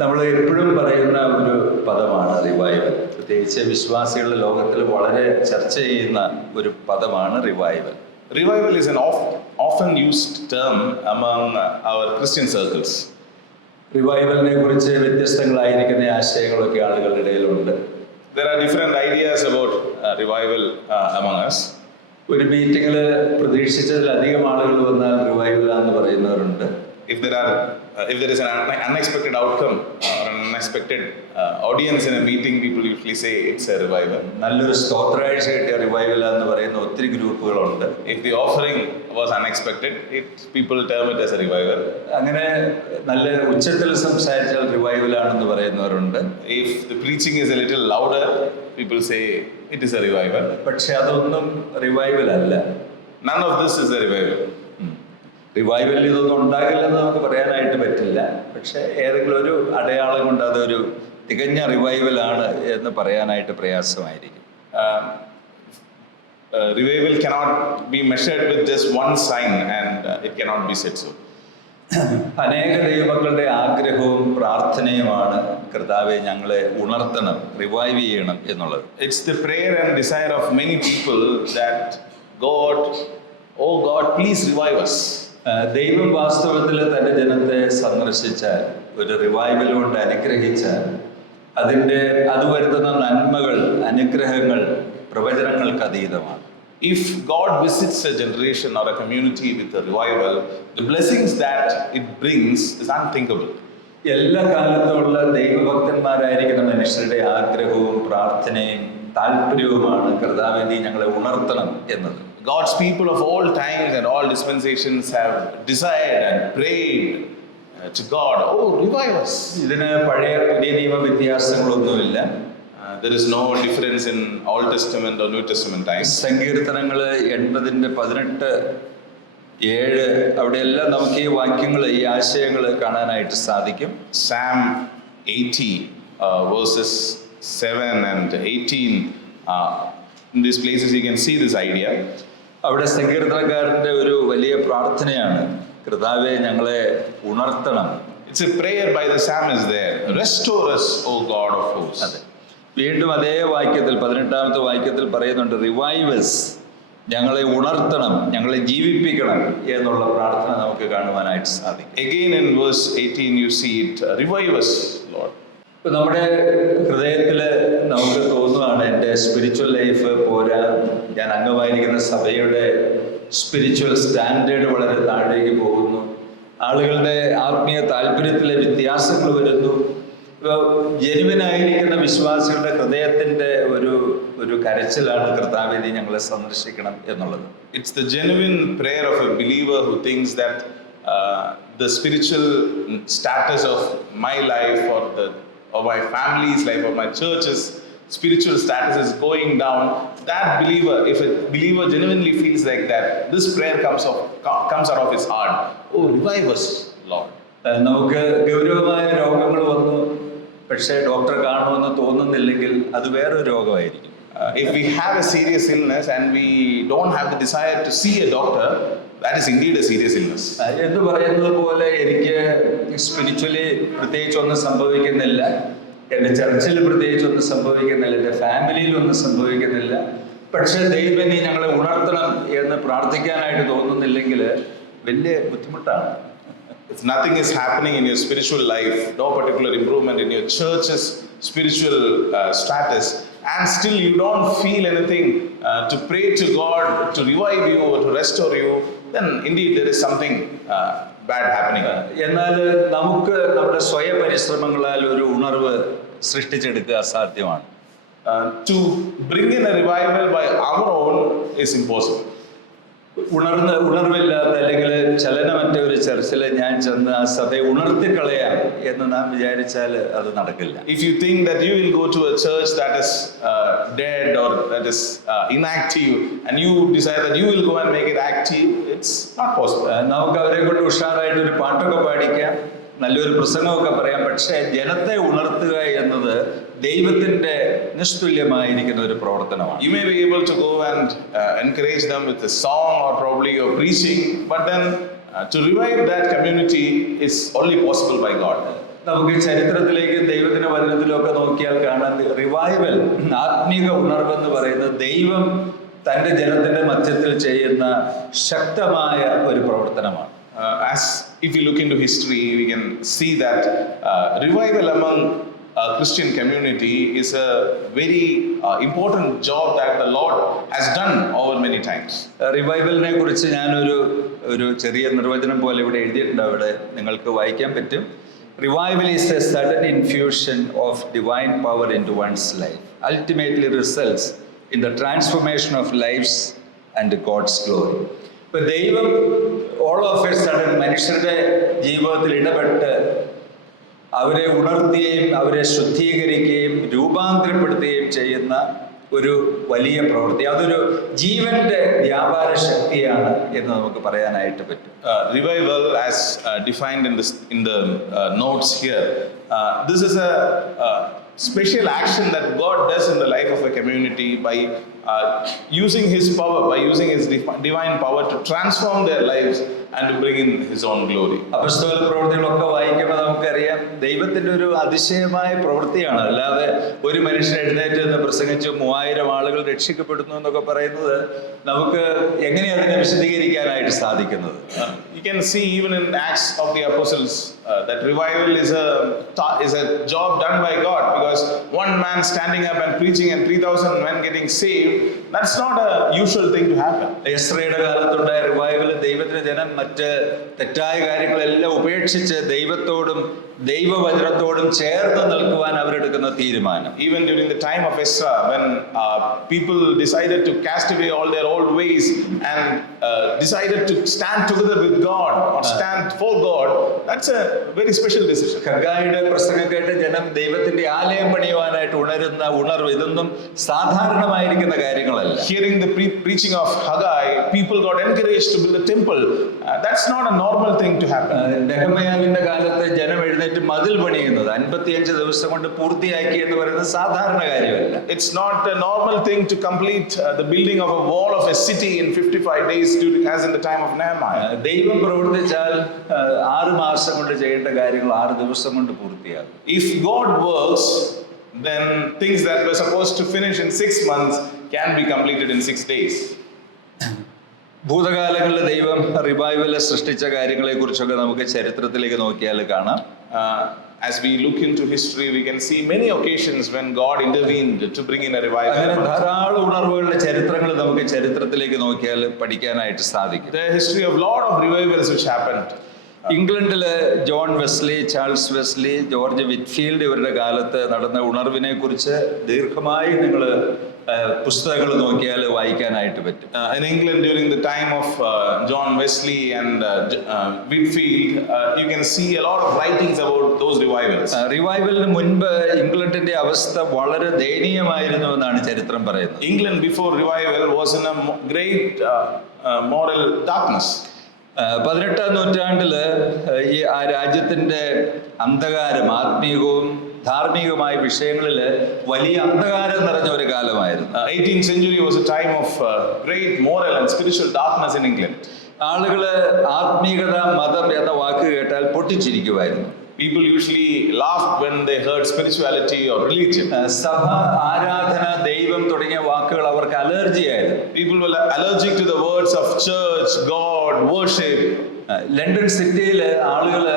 നമ്മൾ എപ്പോഴും പറയുന്ന ഒരു പദമാണ് റിവൈവൽ. പ്രത്യേകിച്ച് വിശ്വാസികളുടെ ലോകത്തിൽ വളരെ ചർച്ച ചെയ്യുന്ന ഒരു പദമാണ് revival. Revival is an often used term among our Christian circles. റിവൈവലിനെ കുറിച്ച് വ്യത്യസ്തങ്ങളായിരിക്കുന്ന ആശയങ്ങളൊക്കെ ആളുകളുടെ ഇടയിലുണ്ട്. There are different ideas about revival among us. ഒരു മീറ്റിങ്ങിൽ പ്രതീക്ഷിച്ചതിലധികം ആളുകൾ വന്നാൽ റിവൈവൽ എന്ന് പറയുന്നവരുണ്ട്. If there is an unexpected outcome or an unexpected audience in a meeting, people usually say it's a revival. നല്ലൊരു സ്തോത്രാഴ്ച കിട്ടിയ റിവൈവൽ എന്ന് പറയുന്ന ഒത്തിരി ഗ്രൂപ്പുകളുണ്ട്. If the offering was unexpected, people term it as a revival. അങ്ങനെ നല്ല ഉച്ചത്തിൽ സംസാരിച്ചാൽ revival ആണെന്ന് പറയുന്നവരുണ്ട്. If the preaching is a little louder, people say it is a revival. പക്ഷെ അതൊന്നും റിവൈവൽ അല്ല. None of this is a revival. റിവൈവലിൽ ഇതൊന്നും ഉണ്ടാകില്ലെന്ന് നമുക്ക് പറയാനായിട്ട് പറ്റില്ല. പക്ഷെ ഏതെങ്കിലും ഒരു അടയാളം കൊണ്ട് അതൊരു തികഞ്ഞ റിവൈവലാണ് എന്ന് പറയാനായിട്ട് പ്രയാസമായിരിക്കും. Revival cannot be measured with just one sign and it cannot be said so. അനേക ദൈവമക്കളുടെ ആഗ്രഹവും പ്രാർത്ഥനയുമാണ് കർത്താവെ ഞങ്ങളെ ഉണർത്തണം, റിവൈവ് ചെയ്യണം എന്നുള്ളത്. It's the prayer and desire of many people that oh God, please revive us. ദൈവം വാസ്തവത്തിൽ തൻ്റെ ജനത്തെ സന്ദർശിച്ചാൽ, ഒരു റിവൈവൽ കൊണ്ട് അനുഗ്രഹിച്ചാൽ, അത് വരുത്തുന്ന നന്മകൾ, അനുഗ്രഹങ്ങൾ പ്രവചനങ്ങൾക്ക് അതീതമാണ്. If God visits a generation or a community with a revival, the blessings that it brings is unthinkable. എല്ലാ കാലത്തുമുള്ള ദൈവഭക്തന്മാരായിരിക്കുന്ന മനുഷ്യരുടെ ആഗ്രഹവും പ്രാർത്ഥനയും താല്പര്യവുമാണ് കർത്താവേ നീ ഞങ്ങളെ ഉണർത്തണം എന്നത്. God's people of all times and all dispensations have desired and prayed to God, oh, revive us. ഇതിന് പഴയ പുതിയ നിയമ വ്യത്യാസങ്ങളൊന്നുമില്ല. There is no difference in Old Testament or New Testament times. സങ്കീർത്തനങ്ങൾ 80:18 അവിടെയെല്ലാം നമുക്ക് ഈ വാക്യങ്ങൾ, ഈ ആശയങ്ങൾ കാണാനായിട്ട് സാധിക്കും. Psalm 80 verses 7 and 18, in these places you can see this idea. അവിടെ സങ്കീർത്തനക്കാരന്റെ ഒരു വലിയ പ്രാർത്ഥനയാണ്, കർത്താവേ ഞങ്ങളെ ഉണർത്തണം. It's a prayer by the psalmist there. Restore us, O God of hosts. അതെ, വീണ്ടും അതേ വാക്യത്തിൽ 18ാമത്തെ വാക്യത്തിൽ പറയുന്നുണ്ട്, റിവൈവസ്, ഞങ്ങളെ ഉണർത്തണം, ഞങ്ങളെ ജീവിപ്പിക്കണം എന്നുള്ള പ്രാർത്ഥന നമുക്ക് കാണുവാനായിട്ട് സാധിക്കും. Again in verse 18 you see it, revive us, Lord. ഇപ്പൊ നമ്മുടെ ഹൃദയത്തിൽ നമുക്ക് തോന്നുകയാണ്, എൻ്റെ സ്പിരിച്വൽ ലൈഫ് പോരാ, ഞാൻ അംഗമായിരിക്കുന്ന സഭയുടെ സ്പിരിച്വൽ സ്റ്റാൻഡേർഡ് വളരെ താഴേക്ക് പോകുന്നു, ആളുകളുടെ ആത്മീയ താല്പര്യത്തിലെ വ്യത്യാസങ്ങൾ വരുന്നു. ഇപ്പോൾ ജെനുവിനായിരിക്കുന്ന വിശ്വാസികളുടെ ഹൃദയത്തിൻ്റെ ഒരു കരച്ചിലാണ് കർത്താവേ നീ ഞങ്ങളെ സന്ദർശിക്കണം എന്നുള്ളത്. It's the genuine prayer of a believer who thinks that the spiritual status of my life or my family's life or my church's spiritual status is going down. That believer, if a believer genuinely feels like that, this prayer comes out of his heart. Oh, revive us, Lord. നമുക്ക് ഗൗരവമായ രോഗങ്ങൾ വന്നു, പക്ഷേ ഡോക്ടറെ കാണുമെന്ന് തോന്നുന്നില്ലെങ്കിൽ അത് വേറൊരു രോഗമായിരിക്കും. If we have a serious illness and we don't have the desire to see a doctor, that is indeed a serious illness. എന്ന് പറയുന്നത് പോലെ എനിക്ക് സ്പിരിച്വലി പ്രത്യേകിച്ചൊന്നും സംഭവിക്കുന്നില്ല, എൻ്റെ ചർച്ചിൽ പ്രത്യേകിച്ചൊന്നും സംഭവിക്കുന്നില്ല, എൻ്റെ ഫാമിലിയിലൊന്നും സംഭവിക്കുന്നില്ല, പക്ഷേ ദൈവം നീ ഞങ്ങളെ ഉണർത്തണം എന്ന് പ്രാർത്ഥിക്കാനായിട്ട് തോന്നുന്നില്ലെങ്കിൽ വലിയ ബുദ്ധിമുട്ടാണ്. If nothing is happening in your spiritual life, no particular improvement in your church's spiritual status, and still you don't feel anything to pray to God to revive you or to restore you, then indeed there is something bad happening. എന്നാൽ നമുക്ക് നമ്മുടെ സ്വയ പരിശ്രമങ്ങളാൽ ഒരു ഉണർവ് സൃഷ്ടിച്ചെടുക്കുക അസാധ്യമാണ്. To bring in a revival by our own is impossible. ഉണർവില്ലാത്ത അല്ലെങ്കിൽ ചലനമറ്റ ഒരു ചർച്ചിൽ ഞാൻ ചെന്ന് ആ സഭയെ ഉണർത്തിക്കളയാം എന്ന് നാം വിചാരിച്ചാൽ അത് നടക്കില്ല. If you think that you will go to a church that is dead or that is inactive and you decide that you will go and make it active, it's not possible. നമുക്ക് അവരെ കൊണ്ട് ഉഷാറായിട്ട് ഒരു പാട്ടൊക്കെ പാടിക്കാം, നല്ലൊരു പ്രസംഗമൊക്കെ പറയാം, പക്ഷേ ജനത്തെ ഉണർത്തുക എന്നത് ദൈവത്തിന്റെ നിസ്തുല്യമായിരിക്കുന്ന ഒരു പ്രവർത്തനമാണ്. You may be able to go and encourage them with a song or probably your preaching, but then to revive that community is only possible by God. നമുക്ക് ചരിത്രത്തിലേക്കും ദൈവത്തിന്റെ വചനത്തിലും ഒക്കെ നോക്കിയാൽ കാണാൻ റിവൈവൽ, ആത്മീക ഉണർവെന്ന് പറയുന്നത് ദൈവം തൻ്റെ ജനത്തിന്റെ മധ്യത്തിൽ ചെയ്യുന്ന ശക്തമായ ഒരു പ്രവർത്തനമാണ്. As if you look into history, we can see that revival among Christian community is a very important job that the Lord has done over many times. റിവൈവലിനെ കുറിച്ച് ഞാനൊരു ചെറിയ നിർവചനം പോലെ ഇവിടെ എഴുതിയിട്ടുണ്ട്, അവിടെ നിങ്ങൾക്ക് വായിക്കാൻ പറ്റും. Revival is a sudden infusion of divine power into one's life, ultimately results in the transformation of lives and God's glory. ഇപ്പൊ ദൈവം ഓൾ ഓഫ് എ സഡൻ മനുഷ്യരുടെ ജീവിതത്തിൽ ഇടപെട്ട് അവരെ ഉണർത്തുകയും അവരെ ശുദ്ധീകരിക്കുകയും രൂപാന്തരപ്പെടുത്തുകയും ചെയ്യുന്ന ഒരു വലിയ പ്രവൃത്തി, അതൊരു ജീവന്റെ വ്യാപാര ശക്തിയാണ് എന്ന് നമുക്ക് പറയാനായിട്ട് പറ്റും. Revival, as defined in the notes here, this is a special action that God does in the life of a community by using His power, by using His divine power to transform their lives and to bring in His own glory. അപ്പോസ്തല പ്രവൃത്തികളൊക്കെ വായിക്കുമ്പോൾ നമുക്കറിയാം ദൈവത്തിന്റെ ഒരു അതിശയമായ പ്രവൃത്തിയാണ്. അല്ലാതെ ഒരു മനുഷ്യൻ എഴുന്നേറ്റ് നിന്ന് പ്രസംഗിച്ചു 3000 ആളുകൾ രക്ഷിക്കപ്പെടുന്നു എന്നൊക്കെ പറയുന്നത് നമുക്ക് എങ്ങനെ അതിനെ വിശദീകരിക്കാനായിട്ട് സാധിക്കുന്നത്? You can see even in Acts of the Apostles that revival is a job done by God, because one man standing up and preaching and 3,000 men getting saved, that's not a usual thing to happen. എസ്രയുടെ കാലത്തുണ്ടായ revival ദൈവത്തിന്റെ ജനം മറ്റ് തെറ്റായ കാര്യങ്ങളെല്ലാം ഉപേക്ഷിച്ച് ദൈവത്തോടും ദൈവവചനത്തോടും ചേർന്ന് നിൽക്കുവാൻ അവരെടുക്കുന്ന തീരുമാനം. Even during the time of Ezra, when people decided to cast away all their old ways and decided to stand together with God or stand for God, that's a very special decision. ഹഗ്ഗായിയുടെ പ്രസംഗം കേട്ട് ജനം ദൈവത്തിന്റെ ആലയം പണിയുവാനായിട്ട് ഉണരുന്ന ഉണർവ് ഇതൊന്നും സാധാരണമായിരിക്കുന്ന കാര്യങ്ങളല്ല. Hearing the preaching of Haggai, people got encouraged to build a temple. That's not a normal thing to happen. നെഹെമ്യാവിന്റെ കാലത്ത് ജനം എഴുന്നേറ്റ് മതിൽ പണിയുന്നത് 55 ദിവസം കൊണ്ട് പൂർത്തിയാക്കി എന്ന് പറയുന്നത് സാധാരണ കാര്യമല്ല. It's not a normal thing to complete the building of a wall of a city in 55 days as in the time of Nehemiah. ദൈവം പ്രവർത്തിച്ചാൽ 6 മാസം കൊണ്ട് ചെയ്യേണ്ട കാര്യങ്ങൾ 6 ദിവസം കൊണ്ട് പൂർത്തിയാകും. If God works, then things that were supposed to finish in 6 months can be completed in 6 days. ഭൂതകാലങ്ങളിൽ ദൈവം റിവൈവല് സൃഷ്ടിച്ച കാര്യങ്ങളെ കുറിച്ചൊക്കെ നമുക്ക് ചരിത്രത്തിലേക്ക് നോക്കിയാൽ കാണാം. As we look into history, we can see many occasions when God intervened to bring in a revival. അങ്ങനെ ധാരാളം ഉണർവുകളുടെ ചരിത്രങ്ങൾ നമുക്ക് ചരിത്രത്തിലേക്ക് നോക്കിയാൽ പഠിക്കാനായിട്ട് സാധിക്കും. The history of lot of revivals which happened. ഇംഗ്ലണ്ടില് John Wesley, Charles Wesley, George Whitefield ഇവരുടെ കാലത്ത് നടന്ന ഉണർവിനെ കുറിച്ച് ദീർഘമായി നിങ്ങൾ പുസ്തകങ്ങൾ നോക്കിയാൽ വായിക്കാനായിട്ട് പറ്റും. In England during the time of John Wesley and Whitfield, you can see a lot of writings about those revivals. റിവൈവലിന് മുൻപ് ഇംഗ്ലണ്ടിന്റെ അവസ്ഥ വളരെ ദയനീയമായിരുന്നു എന്നാണ് ചരിത്രം പറയുന്നത്. England before revival was in a great moral darkness. 18ാം നൂറ്റാണ്ടില് ആ രാജ്യത്തിന്റെ അന്ധകാരം, ആത്മീയവും ധാർമ്മികമായ വിഷയങ്ങളിൽ വലിയ അന്ധകാരം നിറഞ്ഞ ഒരു കാലമായിരുന്നു. 18th century was a time of great moral and spiritual darkness in England. ആളുകള് ആത്മീയത, മതം എന്ന വാക്ക് കേട്ടാൽ പൊട്ടിച്ചിരിക്കുമായിരുന്നു. People usually laughed when they heard spirituality or religion. സഭ, ആരാധന, ദൈവം തുടങ്ങിയ വാക്കുകൾ അവർക്ക് അലർജിയായിരുന്നു. People were allergic to the words of church, God, worship. London സിറ്റിയില് ആളുകള്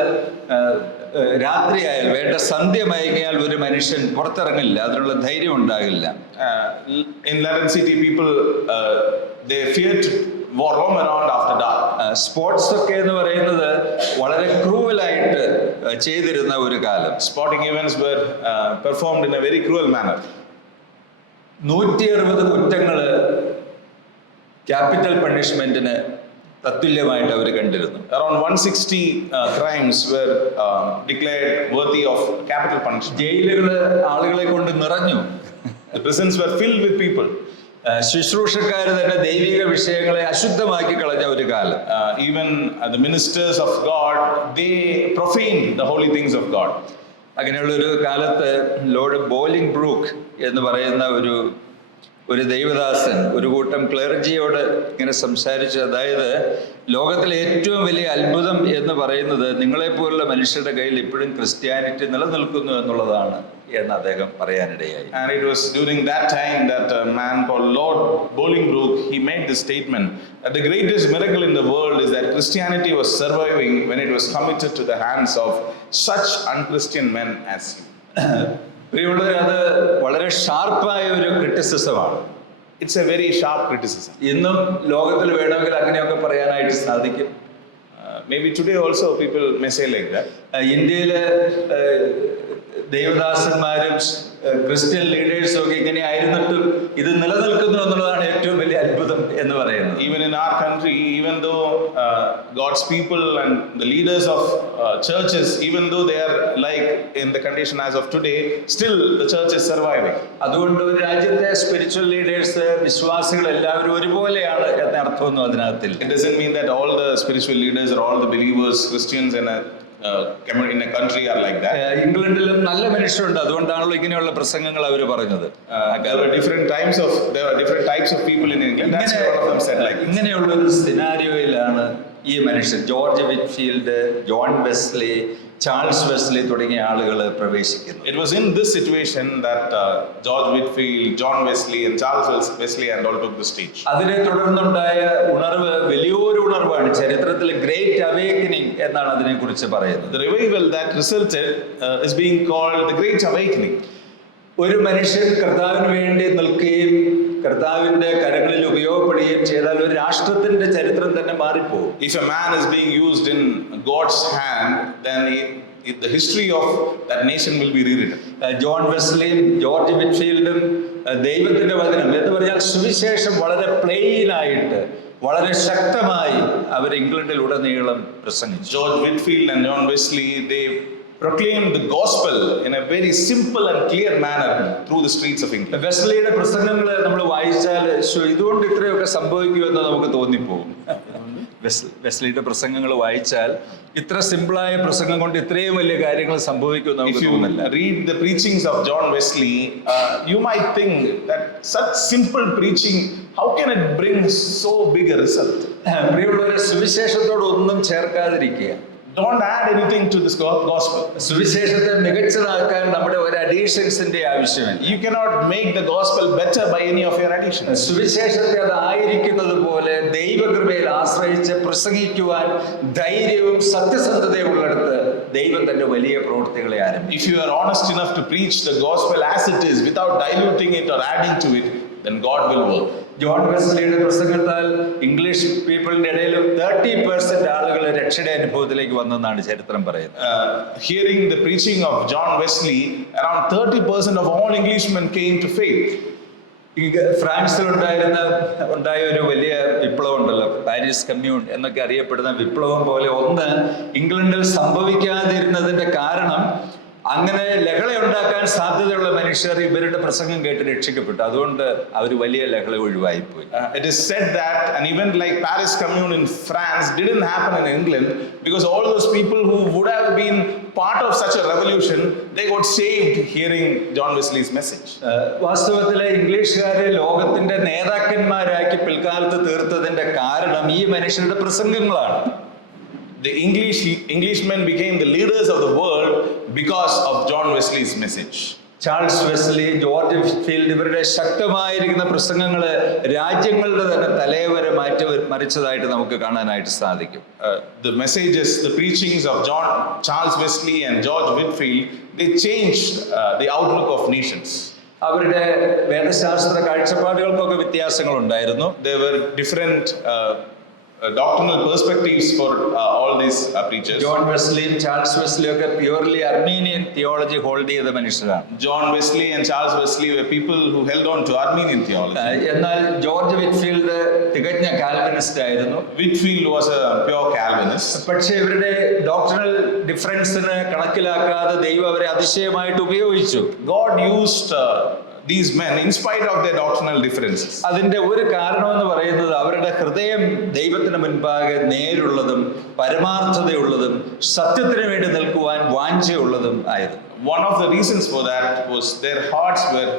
രാത്രിയായാൽ വേണ്ട സന്ധ്യ മയങ്ങിയാൽ ഒരു മനുഷ്യൻ പുറത്തിറങ്ങില്ല, അതിനുള്ള ധൈര്യം ഉണ്ടാകില്ല. In London city, people they feared to roam around after dark. Sports ഒക്കെ എന്ന് പറയുന്നത് വളരെ ക്രൂവലായിട്ട് ചെയ്തിരുന്ന ഒരു കാലം. Sporting events were performed in a very cruel manner. 160 കുറ്റങ്ങള് capital പണിഷ്മെന്റിന് തത്തുല്യമായിട്ട് അവർ കണ്ടിരുന്നു. Around 160 crimes were declared worthy of capital punishment. ജയിലുകള് ആളുകളെ കൊണ്ട് നിറഞ്ഞു. The prisons were filled with people. ശുശ്രൂഷക്കാര് തന്നെ ദൈവിക വിഷയങ്ങളെ അശുദ്ധമാക്കി കളഞ്ഞ ഒരു കാലം. Even the ministers of God, they profaned the holy things of God. അങ്ങനെയുള്ള ഒരു കാലത്ത് ലോർഡ് ബോലിംഗ് ബ്രൂക്ക് എന്ന് പറയുന്ന ഒരു ദൈവദാസൻ ഒരു കൂട്ടം ക്ലർജിയോട് ഇങ്ങനെ സംസാരിച്ചു. അതായത് ലോകത്തിലെ ഏറ്റവും വലിയ അത്ഭുതം എന്ന് പറയുന്നത് നിങ്ങളെപ്പോലുള്ള മനുഷ്യരുടെ കയ്യിൽ ഇപ്പോഴും ക്രിസ്ത്യാനിറ്റി നിലനിൽക്കുന്നു എന്നുള്ളതാണ് എന്ന് അദ്ദേഹം പറയാനിടയായി. And it was during that time that a man called Lord Bolingbroke, he made this statement that the greatest miracle in the world is that Christianity was surviving when it was committed to the hands of such unchristian men as you. പ്രിയമുള്ളവർ, അത് വളരെ ഷാർപ്പായ ഒരു ക്രിറ്റിസിസമാണ്. It's a very sharp criticism. ഇന്നും ലോകത്തിൽ വേണമെങ്കിൽ അങ്ങനെയൊക്കെ പറയാനായിട്ട് സാധിക്കും. Maybe today also people may say like that. ഇന്ത്യയിലെ ദൈവദാസന്മാരും ക്രിസ്ത്യൻ ലീഡേഴ്സും ഒക്കെ ഇങ്ങനെ ആയിരുന്നിട്ടും ഇത് നിലനിൽക്കുന്നു എന്നുള്ളതാണ് ഏറ്റവും വലിയ അത്ഭുതം എന്ന് പറയുന്നത്. Even in our country, even though God's people and the leaders of churches, even though they are like in the condition as of today, still the church is surviving. അതുകൊണ്ട് ഒരു രാജ്യത്തെ സ്പിരിച്വൽ ലീഡേഴ്സ്, വിശ്വാസികൾ എല്ലാവരും ഒരുപോലെയാണ് എന്ന അർത്ഥമൊന്നും അതിനകത്തില്ല. It doesn't mean that all the spiritual leaders or all the believers, Christians in a country are like that. ഇംഗ്ലണ്ടിലും നല്ല മനുഷ്യരുണ്ട്, അതുകൊണ്ടാണല്ലോ ഇങ്ങനെയുള്ള പ്രസംഗങ്ങൾ അവർ പറഞ്ഞത്. There were different types of people in England. That's why one of them said like this. ഇങ്ങനെയുള്ള ഒരു സിനാരിയോയിലാണ് ഈ മനുഷ്യൻ George Whitefield, John Wesley, Charles Wesley തുടങ്ങിയ ആളുകൾ പ്രവേശിക്കുന്നു. It was in this situation that George Whitfield, John Wesley and Charles Wesley and all took the stage. അതിനെ തുടർന്നുണ്ടായ ഉണർവ് വലിയൊരു ഉണർവാണ്. ചരിത്രത്തിൽ ഗ്രേറ്റ് അവേക്കനിങ് എന്നാണ് അതിനെക്കുറിച്ച് പറയുന്നത്. The revival that resulted is being called the Great Awakening. ഒരു മനുഷ്യൻ കർത്താവിന് വേണ്ടി നിൽക്കുകയും കർത്താവിന്റെ കരങ്ങളിൽ ഉപയോഗപ്പെടുകയും ചെയ്താൽ ഒരു രാഷ്ട്രത്തിന്റെ ചരിത്രം തന്നെ മാറിപ്പോകും. If a man is being used in God's hand, then the history of that nation will be rewritten. John വെസ്ലിയും ജോർജ് വിറ്റ്ഫീൽഡും ദൈവത്തിന്റെ വചനം എന്ന് പറഞ്ഞാൽ സുവിശേഷം വളരെ പ്ലെയിൻ ആയിട്ട് വളരെ ശക്തമായി അവർ ഇംഗ്ലണ്ടിൽ ഉടനീളം പ്രസംഗിച്ചു. George Whitfield and John Wesley, they proclaimed the gospel in a very simple and clear manner through the streets of England. വെസ്ലിയുടെ പ്രസംഗങ്ങൾ നമ്മൾ വായിച്ചാൽ ഇതുകൊണ്ട് ഇത്രയൊക്കെ സംഭവിക്കുമെന്ന് നമുക്ക് തോന്നിപ്പോകും. വെസ്ലിയുടെ പ്രസംഗങ്ങൾ വായിച്ചാൽ ഇത്ര സിമ്പിളായ പ്രസംഗം കൊണ്ട് ഇത്രയും വലിയ കാര്യങ്ങൾ സംഭവിക്കുമെന്ന് നമുക്ക് തോന്നില്ല. If you read the preachings of John Wesley, you might think that such simple preaching, how can it bring so big a result? പ്രിയമുള്ളവരെ, സുവിശേഷത്തോട് ഒന്നും ചേർക്കാതിരിക്കുക. Don't add anything to this gospel. സുവിശേഷത്തെ മികച്ചതാക്കാൻ നമ്മുടെ ഒരു അഡീഷൻസിന്റെ ആവശ്യമില്ല. You cannot make the gospel better by any of your additions. സുവിശേഷത്തെ അതായിരിക്കുന്നത് പോലെ ദൈവകൃപയിൽ ആശ്രയിച്ച് പ്രസംഗിക്കുവാൻ ധൈര്യവും സത്യസന്ധതയും ഉള്ളിടത്ത് ദൈവം തന്റെ വലിയ പ്രവൃത്തികളെ ആരംഭിക്കും. If you are honest enough to preach the gospel as it is without diluting it or adding to it, then God will work. John വെസ്ലിയുടെ പ്രസംഗത്താൽ ഇംഗ്ലീഷ് പീപ്പിളിന്റെ ഇടയിലും 30% ആളുകൾ രക്ഷയുടെ അനുഭവത്തിലേക്ക് വന്നെന്നാണ് ചരിത്രം പറയുന്നത്. Hearing the preaching of John Wesley, around 30% of all Englishmen came to faith. ഫ്രാൻസിൽ ഉണ്ടായ ഒരു വലിയ വിപ്ലവം ഉണ്ടല്ലോ, പാരീസ് കമ്മ്യൂൺ എന്നൊക്കെ അറിയപ്പെടുന്ന വിപ്ലവം പോലെ ഒന്ന് ഇംഗ്ലണ്ടിൽ സംഭവിക്കാതിരുന്നതിന്റെ കാരണം അങ്ങനെ ലഹള ഉണ്ടാക്കാൻ സാധ്യതയുള്ള മനുഷ്യർ ഇവരുടെ പ്രസംഗം കേട്ട് രക്ഷിക്കപ്പെട്ടു. അതുകൊണ്ട് അവർ വലിയ ലഹള ഒഴിവായിപ്പോയി. It is said that an event like Paris Commune in France didn't happen in England because all those people who would have been part of such a revolution, they got saved hearing John Wesley's message. വാസ്തവത്തിലെ ഇംഗ്ലീഷുകാരെ ലോകത്തിന്റെ നേതാക്കന്മാരാക്കി പിൽക്കാലത്ത് തീർത്തതിന്റെ കാരണം ഈ മനുഷ്യരുടെ പ്രസംഗങ്ങളാണ്. The Englishmen became the leaders of the world because of John Wesley's message. Charles Wesley, George Whitefield ഇവരുടെ ശക്തമായിരിക്കുന്ന പ്രസംഗങ്ങൾ രാജ്യങ്ങളുടെ തന്നെ തലവരെ മറിച്ചതായിട്ട് നമുക്ക് കാണാനായിട്ട് സാധിക്കും. The messages, the preachings of Charles Wesley and George Whitfield, they changed the outlook of nations. അവരുടെ വേദശാസ്ത്ര കാഴ്ചപ്പാടുകൾക്കൊക്കെ വ്യത്യാസങ്ങൾ ഉണ്ടായിരുന്നു. There were different doctrinal perspectives for all these preachers. John വെസ്ലിയും ചാൾസ് വെസ്ലിയും ഒക്കെ പ്യൂർലി അർമീനിയൻ തിയോളജി ഹോൾഡ് ചെയ്ത മനുഷ്യരാണ്. John Wesley and Charles Wesley were people who held on to Armenian theology. എന്നാൽ George Whitefield തികഞ്ഞ കാൽവിനിസ്റ്റ് ആയിരുന്നു. Whitfield was a pure Calvinist. പക്ഷേ ഇവരുടെ ഡോക്ടറൽ ഡിഫറൻസിന് കണക്കിലാക്കാതെ ദൈവം അവരെ അതിശയമായിട്ട് ഉപയോഗിച്ചു. God used these men in spite of their doctrinal differences. അതിന്റെ ഒരു കാരണമെന്ന് പറയുന്നത് അവരുടെ ഹൃദയം ദൈവത്തിന് മുൻപാകെ നേരുള്ളതും പരമാർത്ഥതയുള്ളതും സത്യത്തിന് വേണ്ടി നിൽക്കുവാൻ വാഞ്ചയുള്ളതും ആയിരുന്നു. One of the reasons for that was their hearts were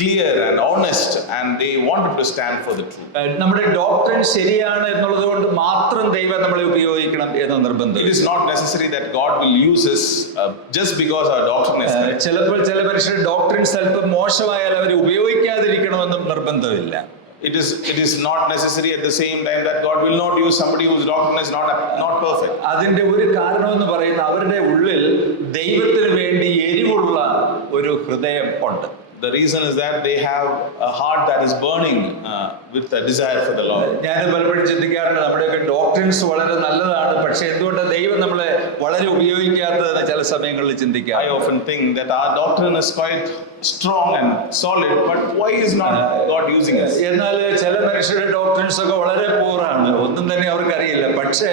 clear and honest, and they wanted to stand for the truth. നമ്മുടെ ഡോക്ടറിൻ ശരിയാണ് എന്നുള്ളത് കൊണ്ട് മാത്രം ദൈവം നമ്മളെ ഉപയോഗിക്കണം എന്ന നിർബന്ധം. It is not necessary that God will use us just because our doctrine is correct. ചിലപ്പോൾ ചില മനുഷ്യർ ഡോക്ടറിൻ സ്വല്പം മോശമായാൽ അവരെ ഉപയോഗിക്കാതിരിക്കണമെന്നും നിർബന്ധമില്ല. It is not necessary at the same time that God will not use somebody whose doctrine is not perfect. അതിന്റെ ഒരു കാരണം എന്ന് പറയുന്നത് അവരുടെ ഉള്ളിൽ ദൈവത്തിന് വേണ്ടി എരിവുള്ള ഒരു ഹൃദയം ഉണ്ട്. The reason is that they have a heart that is burning with a desire for the Lord. ഞാൻ പലപ്പോഴും ചിന്തിക്കാറുണ്ട്, നമ്മുടെയൊക്കെ ഡോക്ടറിൻസ് വളരെ നല്ലതാണ്, പക്ഷെ എന്തുകൊണ്ടാണ് ദൈവം നമ്മളെ വളരെ ഉപയോഗിക്കാത്തതെന്ന് ചില സമയങ്ങളിൽ ചിന്തിക്കാം. I often think that our doctrine is quite strong and solid, but why is not God using us? എന്നാൽ ചില മനുഷ്യരുടെ ഡോക്ടറിൻസ് ഒക്കെ വളരെ പൂറാണ്, ഒന്നും തന്നെ അവർക്ക് അറിയില്ല, പക്ഷേ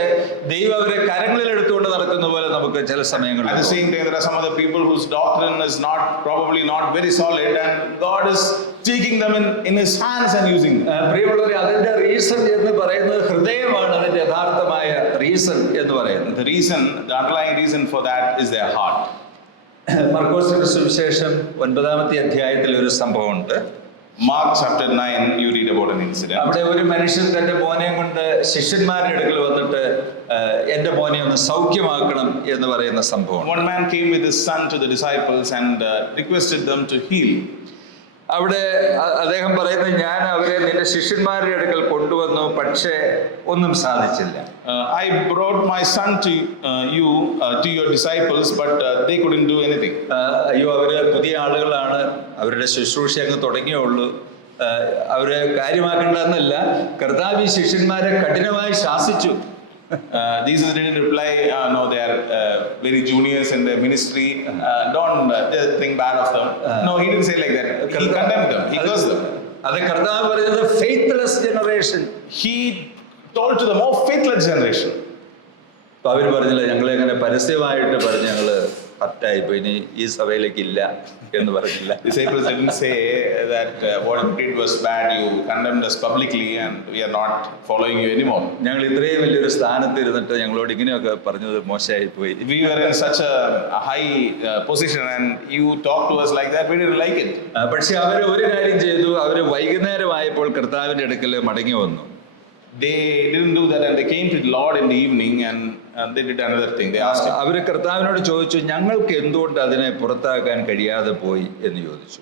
ദൈവം അവരെ കരങ്ങളിൽ എടുത്തുകൊണ്ട് നടക്കുന്ന പോലെ നമുക്ക് ചില സമയങ്ങളിൽ. At the same time, there are some other people whose doctrine is probably not very solid, and God is taking them in His hands and using them. പ്രിയമുള്ളവരെ, അതിന്റെ റീസൺ എന്ന് പറയുന്നത് ഹൃദയമാണ്. അതിന്റെ യഥാർത്ഥമായ റീസൺ എന്ന് പറയുന്നത്, The underlying reason for that is their heart. മർക്കോസിന്റെ സുവിശേഷം 9-ാമത്തെ അധ്യായത്തിൽ ഒരു സംഭവമുണ്ട്. Mark chapter 9, you read about an incident. അവിടെ ഒരു മനുഷ്യൻ തന്റെ മോനെ കൊണ്ട് ശിഷ്യന്മാരുടെ അടുക്കൽ വന്നിട്ട് എന്റെ മോനെ ഒന്ന് സൗഖ്യമാക്കണം എന്ന് പറയുന്ന സംഭവം. One man came with his son to the disciples and requested them to heal. അവിടെ അദ്ദേഹം പറയുന്നത്, ഞാൻ അവരെ നിന്റെ ശിഷ്യന്മാരുടെ അടുക്കൽ കൊണ്ടുവന്നു, പക്ഷേ ഒന്നും സാധിച്ചില്ല. I brought my son to you, to your disciples, but they couldn't do anything. അയ്യോ, അവര് പുതിയ ആളുകളാണ്, അവരുടെ ശുശ്രൂഷ അങ്ങ് തുടങ്ങിയേ ഉള്ളൂ, അവര് കാര്യമാക്കേണ്ടതെന്നല്ല. കർത്താവ് ശിഷ്യന്മാരെ കഠിനമായി ശാസിച്ചു. Jesus didn't reply, no, they are very juniors in their ministry, don't think bad of them. No, he didn't say like that. He condemned them, he cursed them. അത് കർത്താവ് പറയുന്നത് faithless generation. He told to the more faithless generation. അപ്പൊ അവര് പറഞ്ഞില്ല, ഞങ്ങളെങ്ങനെ പരസ്യമായിട്ട് പറഞ്ഞ് ഞങ്ങള് ഹർട്ടായിപ്പോ ഇനി ഈ സഭയിലേക്ക് ഇല്ല എന്ന് പറഞ്ഞില്ല. Disciples didn't say that what you did was bad, you condemned us publicly and we are not following you anymore. ഞങ്ങൾ ഇത്രയും വലിയൊരു സ്ഥാനത്ത് ഇരുന്നിട്ട് ഞങ്ങളോട് ഇങ്ങനെയൊക്കെ പറഞ്ഞത് മോശമായി പോയി. We were in such a high position and you talked to us like that, we didn't like it. പക്ഷെ അവര് ഒരു കാര്യം ചെയ്തു, അവര് വൈകുന്നേരമായപ്പോൾ കർത്താവിന്റെ അടുക്കൽ മടങ്ങി വന്നു. They didn't do that and they came to the Lord in the evening and they did another thing. They asked him. അവര് കർത്താവിനോട് ചോദിച്ചു, ഞങ്ങൾക്ക് എന്തുകൊണ്ട് അതിനെ പുറത്താക്കാൻ കഴിയാതെ പോയി എന്ന് ചോദിച്ചു.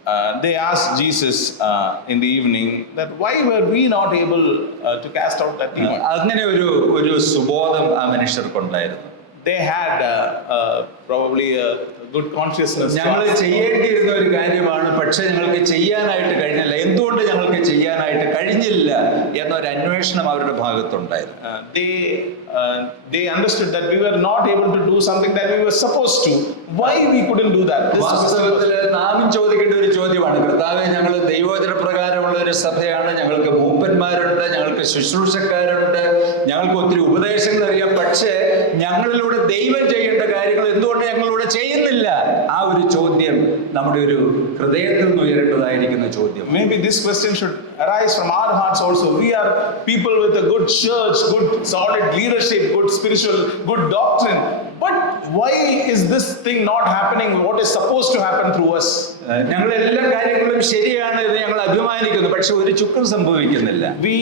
They asked Jesus in the evening that why were we not able to cast out that demon? അങ്ങനെ ഒരു സുബോധം ആ മനുഷ്യർക്കുണ്ടായിരുന്നു. They had probably a good consciousness. ഞങ്ങൾ ചെയ്യേണ്ടിയിരുന്ന ഒരു കാര്യമാണ്, പക്ഷെ ഞങ്ങൾക്ക് ചെയ്യാനായിട്ട് കഴിഞ്ഞില്ല. എന്തുകൊണ്ട് ഞങ്ങൾക്ക് ചെയ്യാനായിട്ട് കഴിഞ്ഞില്ല എന്നൊരു അന്വേഷണം അവരുടെ ഭാഗത്തുണ്ടായിരുന്നു. They understood that we were not able to do something that we were supposed to. Why we couldn't do that? വാസ്തവത്തിൽ നാമും ചോദിക്കേണ്ട ഒരു ചോദ്യമാണ്, കർത്താവേ, ഞങ്ങൾ ദൈവവചന പ്രകാരമുള്ള ഒരു സഭയാണ്, ഞങ്ങൾക്ക് മൂപ്പന്മാരുണ്ട്, ഞങ്ങൾക്ക് ശുശ്രൂഷക്കാരുണ്ട്, ഞങ്ങൾക്ക് ഒത്തിരി ഉപദേശങ്ങൾ അറിയാം, പക്ഷേ ഞങ്ങളിലൂടെ ദൈവം ചെയ്യേണ്ട കാര്യങ്ങൾ എന്തുകൊണ്ട് ഞങ്ങളിലൂടെ ചെയ്യുന്നില്ല? ആ ഒരു ചോദ്യം നമ്മുടെ ഒരു ഹൃദയത്തിൽ നിന്ന് ഉയരേണ്ടതായിരിക്കുന്ന ചോദ്യം. Maybe this question should arise from our hearts also. We are people with a good church, good solid leadership, good spiritual, good doctrine. But why is this thing not happening? What is supposed to happen through us? ഞങ്ങൾ എല്ലാ കാര്യങ്ങളും ശരിയാണ് എന്ന് ഞങ്ങൾ അഭിമാനിക്കുന്നു, പക്ഷെ ഒരു ചുക്കും സംഭവിക്കുന്നില്ല. We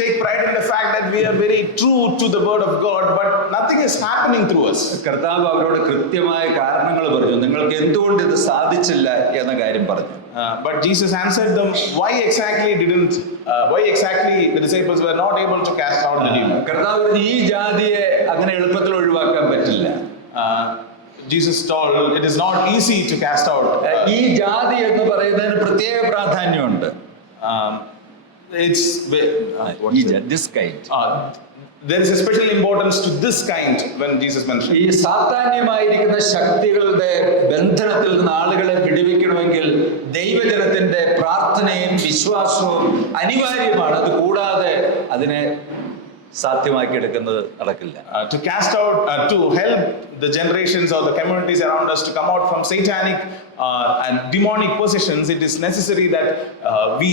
take pride in the fact that we are very true to the word of God, but nothing is happening through us. കർത്താവ് അവരോട് കൃത്യമായ കാരണങ്ങൾ പറഞ്ഞു, നിങ്ങൾക്ക് എന്തുകൊണ്ട് ഇത് സാധിച്ചില്ല എന്ന കാര്യം പറഞ്ഞു. But Jesus answered them, why exactly the disciples were not able to cast out the demon? കർത്താവ് ഈ ജാതിയെ അങ്ങനെ എളുപ്പത്തിൽ ഒഴിവാക്കാൻ പറ്റില്ല. Jesus told, it is not easy to cast out. ഈ ജാതി എന്ന് പറയുന്നതിന് പ്രത്യേക പ്രാധാന്യമുണ്ട്. This kind. There is a special importance to this kind when Jesus mentioned. ഈ സാത്താന്യമായിരിക്കുന്ന ശക്തികളുടെ ബന്ധനത്തിൽ നിന്ന് ആളുകളെ പിടിപ്പിക്കണമെങ്കിൽ ദൈവജനത്തിന്റെ പ്രാർത്ഥനയും വിശ്വാസവും അനിവാര്യമാണ്. അത് കൂടാതെ അതിനെ സാധ്യമാക്കിയെടുക്കുന്നത് നടക്കില്ല. To cast out, to help the generations or the communities around us to come out from satanic and demonic possessions, it is necessary that we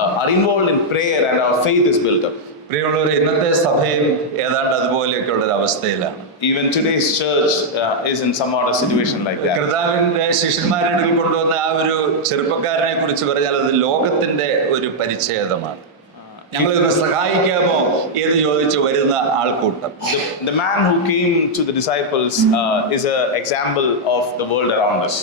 are involved in prayer and our faith is built up. പ്രിയമുള്ളവരെ, ഇന്നത്തെ സഭയും ഏതാണ്ട് അതുപോലെയൊക്കെയുള്ള ഒരു അവസ്ഥയിലാണ്. Even today's church is in somewhat a situation like that. കർത്താവിന്റെ ശിഷ്യന്മാരുടെ അടുക്കൽ കൊണ്ടുവന്ന ആ ഒരു ചെറുപ്പക്കാരനെ കുറിച്ച് പറഞ്ഞാൽ അത് ലോകത്തിന്റെ ഒരു പരിച്ഛേദമാണ്. ഞങ്ങളൊന്ന് സഹായിക്കാമോ എന്ന് ചോദിച്ചു വരുന്ന ആൾക്കൂട്ടം. The man who came to the disciples is an example of the world around us.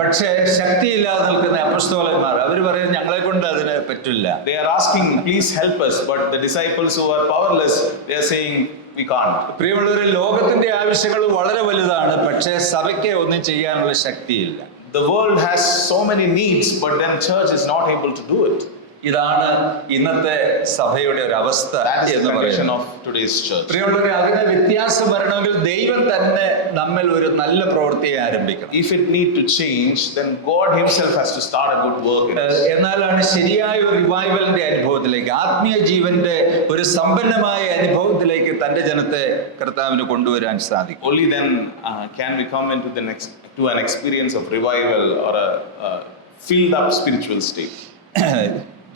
പക്ഷേ ശക്തിയില്ലാതെ നിൽക്കുന്ന അപ്പസ്തോലന്മാർ അവർ പറയുന്നത് ഞങ്ങളെ കൊണ്ട് അതിന് പറ്റില്ല. They are asking, please help us, but the disciples who are powerless, they are saying we can't. പ്രിയമുള്ളവരെ, ലോകത്തിന്റെ ആവശ്യങ്ങൾ വളരെ വലുതാണ്, പക്ഷേ സഭയ്ക്ക് ഒന്നും ചെയ്യാനുള്ള ശക്തിയില്ല. The world has so many needs, but then church is not able to do it. ഇതാണ് ഇന്നത്തെ സഭയുടെ ഒരു അവസ്ഥ That is the എന്ന് condition പറയുന്നത്. of today's church. പ്രിയമുള്ളവരെ, അതിന് വ്യത്യാസം വരണമെങ്കിൽ ദൈവം തന്നെ നമ്മിൽ ഒരു നല്ല പ്രവൃത്തിയെ ആരംഭിക്കണം. If it need to change, then God himself has to start a good work in us. എന്നാലാണ് ശരിയായ ഒരു റിവൈവലിന്റെ അനുഭവത്തിലേക്ക്, ആത്മീയ ജീവന്റെ ഒരു സമ്പന്നമായ അനുഭവത്തിലേക്ക് തന്റെ ജനത്തെ കർത്താവിന് കൊണ്ടുവരാൻ സാധിക്കും. Only then can we come into to an experience of revival or a filled up spiritual state.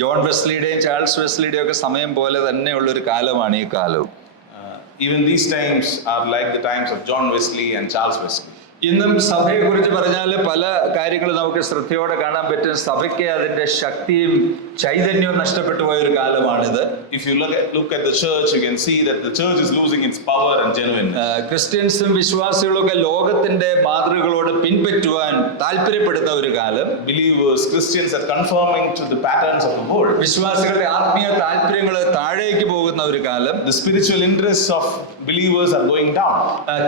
John വെസ്ലിയുടെയും ചാൾസ് വെസ്ലിയുടെയും ഒക്കെ സമയം പോലെ തന്നെയുള്ളൊരു കാലമാണ് ഈ കാലവും. Even these times are like the times of John Wesley and Charles Wesley. ഇന്നും സഭയെ കുറിച്ച് പറഞ്ഞാൽ പല കാര്യങ്ങൾ നമുക്ക് ശ്രദ്ധയോടെ കാണാൻ പറ്റും. സഭയ്ക്ക് അതിന്റെ ശക്തിയും ചൈതന്യവും നഷ്ടപ്പെട്ടു പോയ ഒരു കാലമാണിത്. If you look at the church, you can see that the church is losing its power and genuineness. ക്രിസ്ത്യൻസും വിശ്വാസികളും ഒക്കെ ലോകത്തിന്റെ മാതൃകകളോട് പിൻപറ്റുവാൻ താല്പര്യപ്പെടുന്ന ഒരു കാലം. Believers, Christians are conforming to the patterns of the world. വിശ്വാസികളുടെ ആത്മീയ താല്പര്യങ്ങൾ താഴേക്ക് പോകുന്ന ഒരു കാലം. The spiritual interests of believers are going down.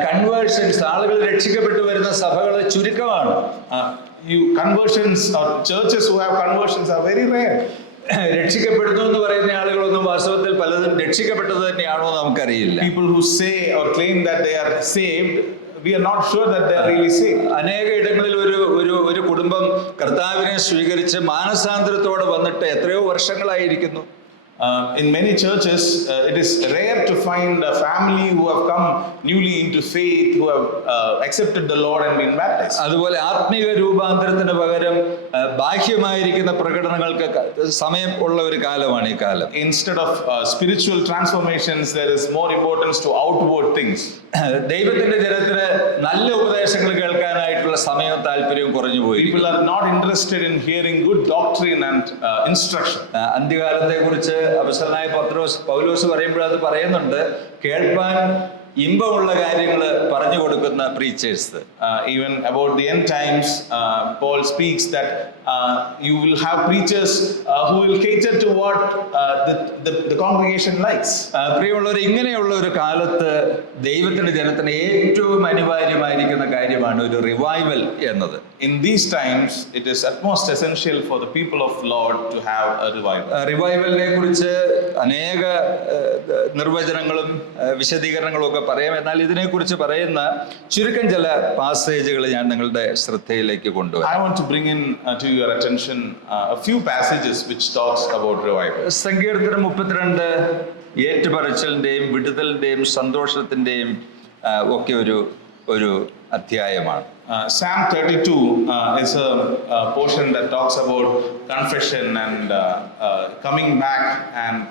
Conversions, ആളുകൾ രക്ഷിക്കപ്പെട്ടു വരുന്ന സഭകൾ ചുരുക്കമാണ്. Conversions or churches who have conversions are very rare. രക്ഷിക്കപ്പെടുന്നു എന്ന് പറയുന്ന ആളുകളൊന്നും വാസ്തവത്തിൽ പലതും രക്ഷിക്കപ്പെട്ടത് തന്നെയാണോ നമുക്കറിയില്ല. People who say or claim that they are saved, we are not sure that they are really saved. അനേക ഇടങ്ങളിൽ ഒരു കുടുംബം കർത്താവിനെ സ്വീകരിച്ച് മാനസാന്തരത്തോടെ വന്നിട്ട് എത്രയോ വർഷങ്ങളായിരിക്കുന്നു. In many churches, it is rare to find a family who have come newly into faith, who have accepted the Lord and been baptized. അതുപോലെ ആത്മീയ രൂപാന്തരത്തിന് പകരം ബാഹ്യമായിരിക്കുന്ന പ്രകടനങ്ങൾക്ക് സമയം ഉള്ള ഒരു കാലമാണ് ഈ കാലം. Instead of spiritual transformations, there is more importance to outward things. ദൈവത്തിന്റെ ജനത്തിന് നല്ല ഉപദേശങ്ങൾ കേൾക്കാനായിട്ടുള്ള സമയവും താല്പര്യവും കുറഞ്ഞു പോയി. People are not interested in hearing good doctrine and instruction. അന്ത്യകാലത്തെ കുറിച്ച് അപ്പോസ്തലനായ പൗലോസ് പറയുമ്പോൾ അത് പറയുന്നുണ്ട്, കേൾപ്പാൻ ഇമ്പമുള്ള കാര്യങ്ങൾ പറഞ്ഞു കൊടുക്കുന്ന preachers. Even about the end times, Paul speaks that you will have preachers who will cater to what the congregation likes. പ്രിയമുള്ളവർ, ഇങ്ങനെയുള്ള ഒരു കാലത്ത് ദൈവത്തിന്റെ ജനത്തിന് ഏറ്റവും അനിവാര്യമായിരിക്കുന്ന കാര്യമാണ് ഒരു റിവൈവൽ എന്നത്. In these times, it is utmost essential for the people of Lord to have a revival. റിവൈവലിനെ കുറിച്ച് അനേക നിർവചനങ്ങളും വിശദീകരണങ്ങളും ഒക്കെ പറയാം. എന്നാൽ ഇതിനെക്കുറിച്ച് പറയുന്ന ചുരുക്കം ചില പാസേജുകൾ ഞാൻ നിങ്ങളുടെ ശ്രദ്ധയിലേക്ക് കൊണ്ടുവരാം. I want to bring in to your attention a few passages which talks about revival. സങ്കീർത്തനം 32 ഏറ്റുപറച്ചിലിന്റെയും വിടുതലിന്റെയും സന്തോഷത്തിന്റെയും ഒക്കെ ഒരു അധ്യായമാണ്. Psalm 32 is a portion that talks about confession and coming back and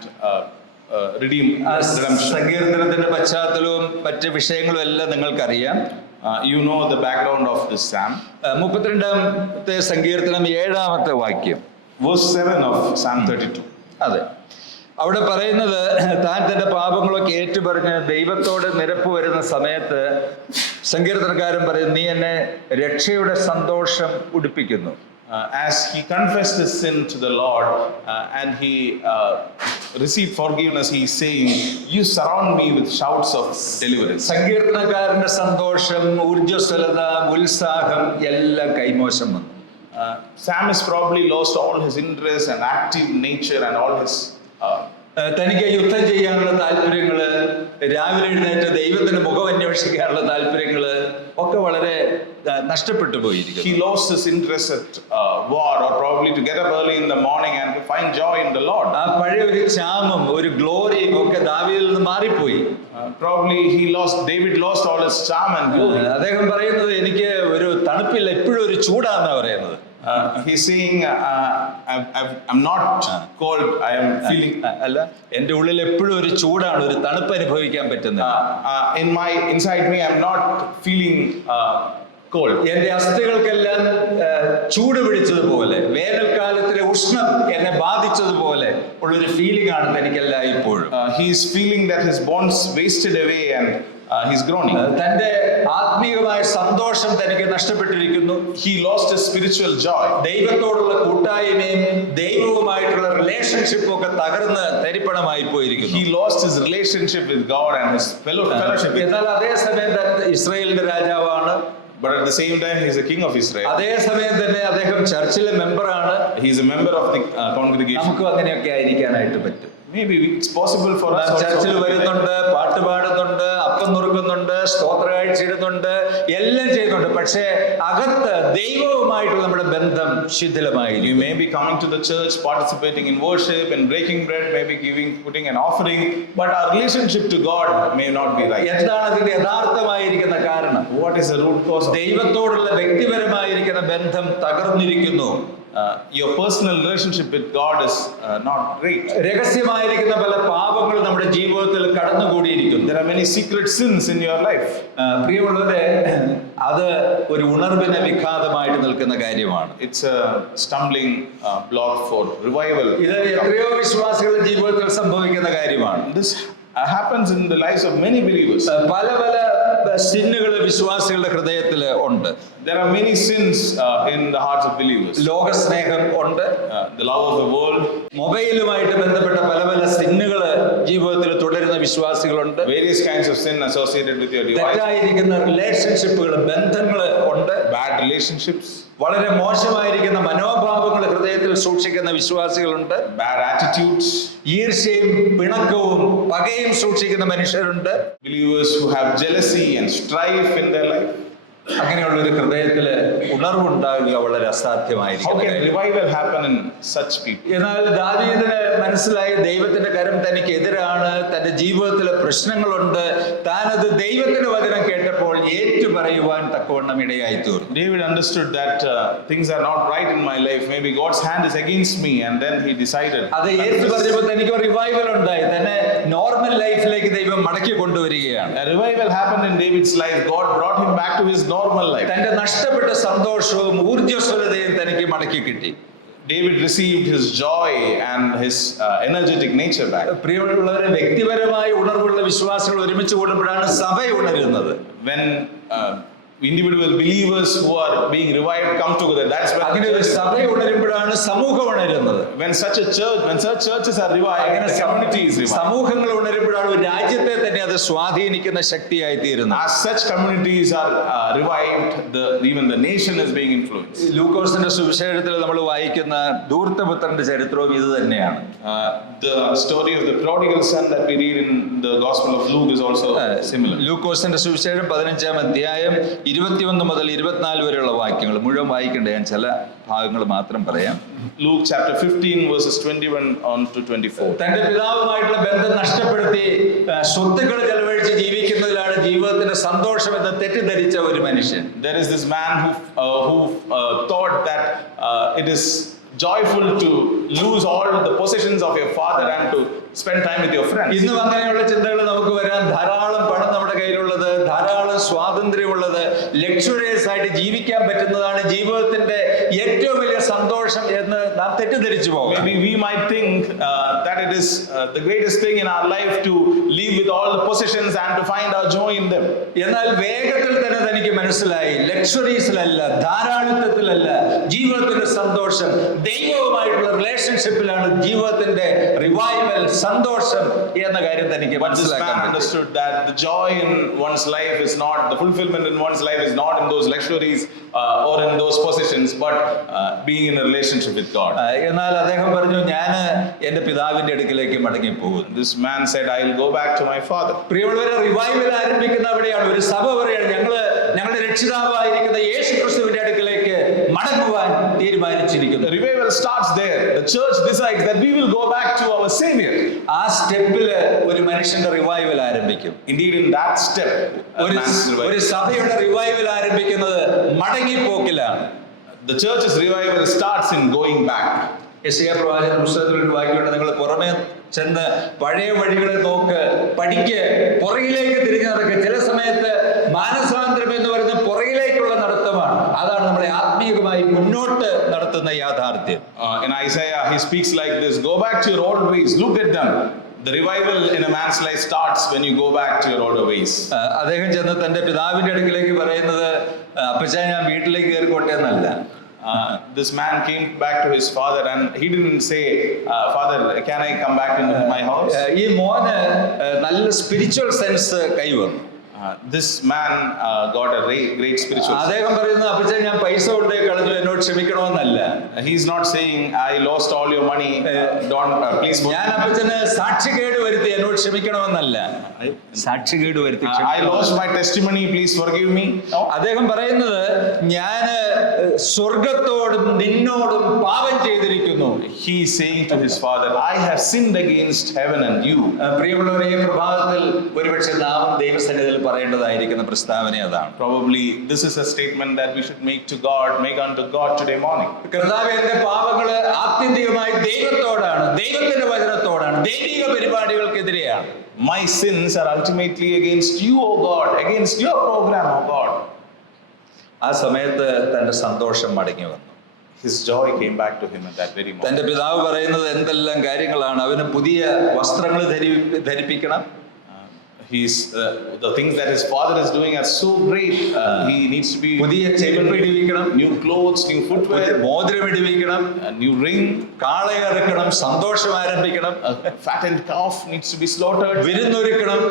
redemption. സങ്കീർത്തനത്തിന്റെ പശ്ചാത്തലവും മറ്റ് വിഷയങ്ങളും എല്ലാം നിങ്ങൾക്കറിയാം. You know the background of this psalm. 32ാമത്തെ സങ്കീർത്തനം 7ാമത്തെ വാക്യം, Verse 7 of Psalm 32. അതെ, അവിടെ പറയുന്നത്, താൻ തന്റെ പാപങ്ങളൊക്കെ ഏറ്റുപറഞ്ഞ് ദൈവത്തോട് നിരപ്പ് വരുന്ന സമയത്ത് സങ്കീർത്തനക്കാരൻ പറയും, നീ എന്നെ രക്ഷയുടെ സന്തോഷം ഉടുപ്പിക്കുന്നു. As he confessed his sin to the Lord and he received forgiveness, he is saying, you surround me with shouts of deliverance. സങ്കീർത്തനക്കാരന്റെ സന്തോഷം, ഊർജ്ജസ്വലത, ഉത്സാഹം എല്ലാം കൈമോശം വന്നു. Psalmist probably lost all his interest and active nature and all his തനിക്ക് യുദ്ധം ചെയ്യാനുള്ള താല്പര്യങ്ങള്, രാവിലെ എഴുന്നേറ്റ് ദൈവത്തിന്റെ മുഖം അന്വേഷിക്കാനുള്ള താല്പര്യങ്ങള് ഒക്കെ വളരെ നഷ്ടപ്പെട്ടു പോയിരിക്കുന്നു. He lost his interest at war, or probably to get up early in the morning and to find joy in the Lord. ആ പഴയ ഒരു ചാമും ഒരു ഗ്ലോറിയും ഒക്കെ ദാവീദിൽ നിന്ന് മാറിപ്പോയി. Probably David lost all his charm and glory. അദ്ദേഹം പറയുന്നത്, എനിക്ക് ഒരു തണുപ്പില്ല, എപ്പോഴും ഒരു ചൂടാന്നാ പറയുന്നത്. He's saying, I'm not cold, I am feeling. അല്ല, എൻ്റെ ഉള്ളിൽ എപ്പോഴും ഒരു ചൂടാണ്, ഒരു തണുപ്പ് അനുഭവിക്കാൻ പറ്റുന്നത്. Inside me, I'm not feeling cold. എന്റെ അസ്ഥികൾക്കെല്ലാം ചൂട് പിടിച്ചതുപോലെ, വേനൽക്കാലത്തിലെ ഉഷ്ണം എന്നെ ബാധിച്ചതുപോലെ ഉള്ളൊരു ഫീലിംഗ് ആണ് തനിക്കെല്ലാം ഇപ്പോഴും. He's feeling that his bonds wasted away and he's groaning. തന്റെ ആത്മീയമായ സന്തോഷം തനിക്ക് നഷ്ടപ്പെട്ടിരിക്കുന്നു. He lost his spiritual joy. ദൈവത്തോടുള്ള കൂട്ടായ്മയും ദൈവവുമായിട്ടുള്ള റിലേഷൻഷിപ്പും ഒക്കെ തകർന്ന് തരിപ്പണമായി പോയിരിക്കുന്നു. He lost his relationship with God and his fellowship. എന്നാൽ അതേസമയം ഇസ്രായേലിന്റെ രാജാവാണ്. But at the same time, he's a king of Israel. അതേസമയം തന്നെ അദ്ദേഹം ചർച്ചിലെ മെമ്പറാണ്. He is a member of the congregation. നമുക്കും അങ്ങനെയൊക്കെ ആയിരിക്കാനായിട്ട് പറ്റും. Maybe it's possible for us. ചർച്ചിൽ വരുന്നുണ്ട്, പാട്ട് പാടുന്നുണ്ട്, അപ്പം നുറുക്കുന്നുണ്ട്, സ്തോത്ര കാഴ്ചയിടുന്നുണ്ട്, എല്ലാം ചെയ്യുന്നുണ്ട്. പക്ഷേ അകത്ത് ദൈവവുമായിട്ടുള്ള നമ്മുടെ ബന്ധം ശിഥിലമായിരിക്കും. You may be coming to the church, participating in worship and breaking bread, maybe putting an offering, but our relationship to God may not be right. എന്താണ് അതിന്റെ യഥാർത്ഥമായിരിക്കുന്ന കാരണം? What is the root cause? ദൈവത്തോടുള്ള വ്യക്തിപരമായിരിക്കുന്ന ബന്ധം തകർന്നിരിക്കുന്നു. Your personal relationship with God is not great. രഹസ്യമായിരിക്കുന്ന പല പാപങ്ങൾ നമ്മുടെ ജീവിതത്തിൽ കടന്നുകൂടിയിരിക്കുന്നു. There are many secret sins in your life. പ്രിയമുള്ളവരെ, അത് ഒരു ഉണർവിന് വിഘാതമായിട്ട് നിൽക്കുന്ന കാര്യമാണ്. It's a stumbling block for revival. ഇത് എത്രയോ വിശ്വാസികളുടെ ജീവിതത്തിൽ സംഭവിക്കുന്ന കാര്യമാണ്. This happens in the lives of many believers. പല പല സിന്നുകൾ വിശ്വാസികളുടെ ഹൃദയത്തിൽ ഉണ്ട്. There are many sins in the hearts of believers. ലോകസ്നേഹം ഉണ്ട്, the love of the world. മൊബൈലുമായിട്ട് ബന്ധപ്പെട്ട പല പല സിന്നുകൾ ജീവിതത്തിൽ തുടരുന്ന വിശ്വാസികളുണ്ട്. Various kinds of sin associated with your device. തെറ്റായിരിക്കുന്ന റിലേഷൻഷിപ്പുകൾ, ബന്ധങ്ങൾ ഉണ്ട്. Bad relationships. വളരെ മോശമായിരിക്കുന്ന മനോഭാവങ്ങൾ ഹൃദയത്തിൽ സൂക്ഷിക്കുന്ന വിശ്വാസികളുണ്ട്. Bad attitudes. ഈർഷ്യയും പിണക്കവും പകയും സൂക്ഷിക്കുന്ന മനുഷ്യരുണ്ട്. Believers who have jealousy and strife in their life. അങ്ങനെയുള്ള ഒരു ഹൃദയത്തിൽ ഉണർവുണ്ടാകുക വളരെ അസാധ്യമായിരിക്കും. How can revival happen in such people? എന്നാൽ ദാവീദിന് മനസ്സിലായി ദൈവത്തിന്റെ കരം തനിക്കെതിരാണ്, തന്റെ ജീവിതത്തിലെ പ്രശ്നങ്ങളുണ്ട്. താനത് ദൈവത്തിന്റെ വചനം കേട്ടപ്പോൾ ഏറ്റുപറയുവാൻ തക്കവണ്ണം ഇടയായി തീർന്നു. David understood that things are not right in my life. Maybe God's hand is against me, and then he decided. അത് ഏറ്റുപറഞ്ഞപ്പോൾ തനിക്ക് റിവൈവൽ ഉണ്ടായി. തന്നെ നോർമൽ ലൈഫിലേക്ക് ദൈവം മടക്കി കൊണ്ടുവരികയാണ്. A revival happened in David's life. God brought him back to his normal life. തന്റെ നഷ്ടപ്പെട്ട സന്തോഷവും ഊർജ്ജസ്വലതയും തനിക്ക് മടക്കി കിട്ടി. David received his joy and his energetic nature back. പ്രിയമുള്ളവരെ, വ്യക്തിപരമായ ഉണർവുള്ള വിശ്വാസികൾ ഒരുമിച്ച് കൂടുമ്പോഴാണ് സഭ ഉണരുന്നത്. When individual believers who are being revived come together, that's when അങ്ങനെ ഒരു സഭ ഉണരുമ്പോഴാണ് സമൂഹം ഉണരുന്നത്. when such churches are revived, the community is revived. സമൂഹങ്ങൾ ഉണരുമ്പോഴാണ് ഒരു രാജ്യത്തെ തന്നെ അത് സ്വാധീനിക്കുന്ന ശക്തിയായി തീരുന്നത്. As such communities are revived, even the nation is being influenced. ലൂക്കോസിന്റെ സുവിശേഷത്തിൽ നമ്മൾ വായിക്കുന്ന ധൂർത്തപുത്രന്റെ ചരിത്രവും ഇത് തന്നെയാണ്. The story of the prodigal son that we read in the Gospel of Luke is also similar. ലൂക്കോസിന്റെ സുവിശേഷം 15-ാം അധ്യായം 21 മുതൽ 24 വരെയുള്ള വാക്യങ്ങൾ മുഴുവൻ വായിക്കണ്ട, ഞാൻ ചില ഭാഗങ്ങൾ മാത്രം പറയാം. Luke chapter 15 verses 21 on to 24. തന്റെ പിതാവുമായിട്ടുള്ള ബന്ധം നഷ്ടപ്പെടുത്തി സ്വത്തുക്കൾ ചെലവഴിച്ച് ജീവിക്കുന്നതിലാണ് ജീവിതത്തിന്റെ സന്തോഷം എന്ന് തെറ്റിദ്ധരിച്ച ഒരു മനുഷ്യൻ. There is this man who thought that it is joyful to lose all the possessions of your father and to spend time with your friends. ഇന്നും അങ്ങനെയുള്ള ചിന്തകൾ നമുക്ക് വരാൻ. ധാരാളം പണം നമ്മുടെ കയ്യിലുള്ളത്, ധാരാളം സ്വാതന്ത്ര്യമുള്ളത്, ലക്ഷറീസ് ആയിട്ട് ജീവിക്കാൻ പറ്റുന്നതാണ് ജീവിതത്തിന്റെ ഏറ്റവും വലിയ സന്തോഷം എന്ന് നാം തെറ്റിദ്ധരിച്ചു പോകും. Maybe we might think that it is the greatest thing in our life to live with all the possessions and to find our joy in them. എന്നാൽ വേഗത്തിൽ തന്നെ തനിക്ക് മനസ്സിലായി, ലക്ഷറീസിലല്ല, ധാരാളിത്തത്തിലല്ല ജീവിതത്തിന്റെ സന്തോഷം, ദൈവവുമായിട്ടുള്ള റിലേഷൻഷിപ്പിലാണ് ജീവിതത്തിന്റെ റിവൈവൽ, സന്തോഷം എന്ന കാര്യം തനിക്ക് മനസ്സിലാക്കാൻ പറ്റി. Understood that the joy in one's life is not, the fulfillment in one's life is not in those luxuries or in those possessions, but being in a relationship with God. എന്നാൽ അദ്ദേഹം പറഞ്ഞു, ഞാൻ എന്റെ പിതാവിന്റെ അടുക്കിലേക്ക് മടങ്ങി പോകുന്നു. This man said, I will go back to my father. പ്രിയമുള്ളവരെ, റിവൈവൽ ആരംഭിക്കുന്ന അവിടെയാണ്. ഒരു സഭ പറയാണ്, ഞങ്ങളുടെ രക്ഷിതാവായിരിക്കുന്ന യേശുക്രിസ്തുവിന്റെ അടുക്കിലേക്ക് മടങ്ങുവാൻ തീരുമാനിച്ചിരിക്കുന്നു. The revival starts there. The church decides that we will go back to our Savior. ആ സ്റ്റെപ്പില് ഒരു മനുഷ്യന്റെ റിവൈവൽ ആരംഭിക്കും. Indeed, in that step, ഒരു സഭയുടെ റിവൈവൽ ആരംഭിക്കുന്നത് മടങ്ങിപ്പോക്കിലാണ്. The church's revival starts in going back. യെശയ്യാ പ്രവാചകന്റെ പുസ്തകത്തിൽ ഒരു വാക്യമുണ്ട്, നിങ്ങൾ പുറമെ ചെന്ന് പഴയ വഴികളെ നോക്ക്, പഠിക്ക്, പുറകിലേക്ക് തിരിഞ്ഞു നടക്കുക. ചില സമയത്ത് മാനസാന്തരം എന്ന് പറയുന്നത് പുറകിലേക്കുള്ള നടത്തമാണ്. അതാണ് നമ്മളെ ആത്മീയമായി മുന്നോട്ട് നടത്തുന്ന യാഥാർത്ഥ്യം. In Isaiah, he speaks like this: go back to your old ways, look at them. The revival in a man's life starts when you go back to your older ways. അദ്ദേഹം ചെന്ന് തന്റെ പിതാവിന്റെ അടുക്കിലേക്ക് പറയുന്നത്, അപ്പച്ചാ ഞാൻ വീട്ടിലേക്ക് കയറിക്കോട്ടെ എന്നല്ല. This man came back to his father and he didn't say, Father, can I come back into my house? ഈ മോന് നല്ല സ്പിരിച്വൽ സെൻസ് കൈവന്നു. This man got a great spiritual sense. അദ്ദേഹം പറയുന്നത്, അപ്പച്ചാ ഞാൻ പൈസ കൊണ്ടേ കളഞ്ഞു, എന്നോട് ക്ഷമിക്കണമെന്നല്ല. He's not saying, I lost all your money, please forgive me. ഞാൻ അപ്പച്ചന് സാക്ഷികേട് വരുത്തി, എന്നോട് ക്ഷമിക്കണമെന്നല്ല. സാക്ഷികേട് വരുത്തി, I lost my testimony, please forgive me. No. അദ്ദേഹം പറയുന്നത്, ഞാൻ സ്വർഗത്തോടും നിന്നോടും പാപം ചെയ്തിരിക്കുന്നു. He is saying to his father, I have sinned against heaven and you. പ്രിയമുള്ളവരെ, ഈ പ്രഭാതത്തിൽ ഒരുപക്ഷെ നാം ദൈവസന്നിധിയിൽ പറയേണ്ടതായിരിക്കുന്ന പ്രസ്താവന അതാണ്. Probably this is a statement that we should make unto God today morning. കർത്താവേ, എന്റെ പാപങ്ങള് ആത്യന്തികമായി ദൈവത്തോടാണ്, ദൈവത്തിന്റെ വചനത്തോടാണ്, ദൈവിക പരിപാടികൾക്കെതിരെയാണ്. My sins are ultimately against you, O God, against your program, O God. ആ സമയത്ത് തന്റെ സന്തോഷം മടങ്ങി വന്നു. His joy came back to him at that very moment. തന്റെ പിതാവ് പറയുന്നത് എന്തെല്ലാം കാര്യങ്ങളാണ്. അവന് പുതിയ വസ്ത്രങ്ങൾ ധരിപ്പിക്കണം. The things that his father is doing are so great. He needs to be പുതിയ ചെരുപ്പ് ഇടിവിക്കണം, new clothes, new footwear, മോതിരം ഇടിവിക്കണം, a new ring, കാളയെ അറുക്കണം, സന്തോഷം ആരംഭിക്കണം, a fattened calf needs to be slaughtered, വിരുന്നൊരുക്കണം,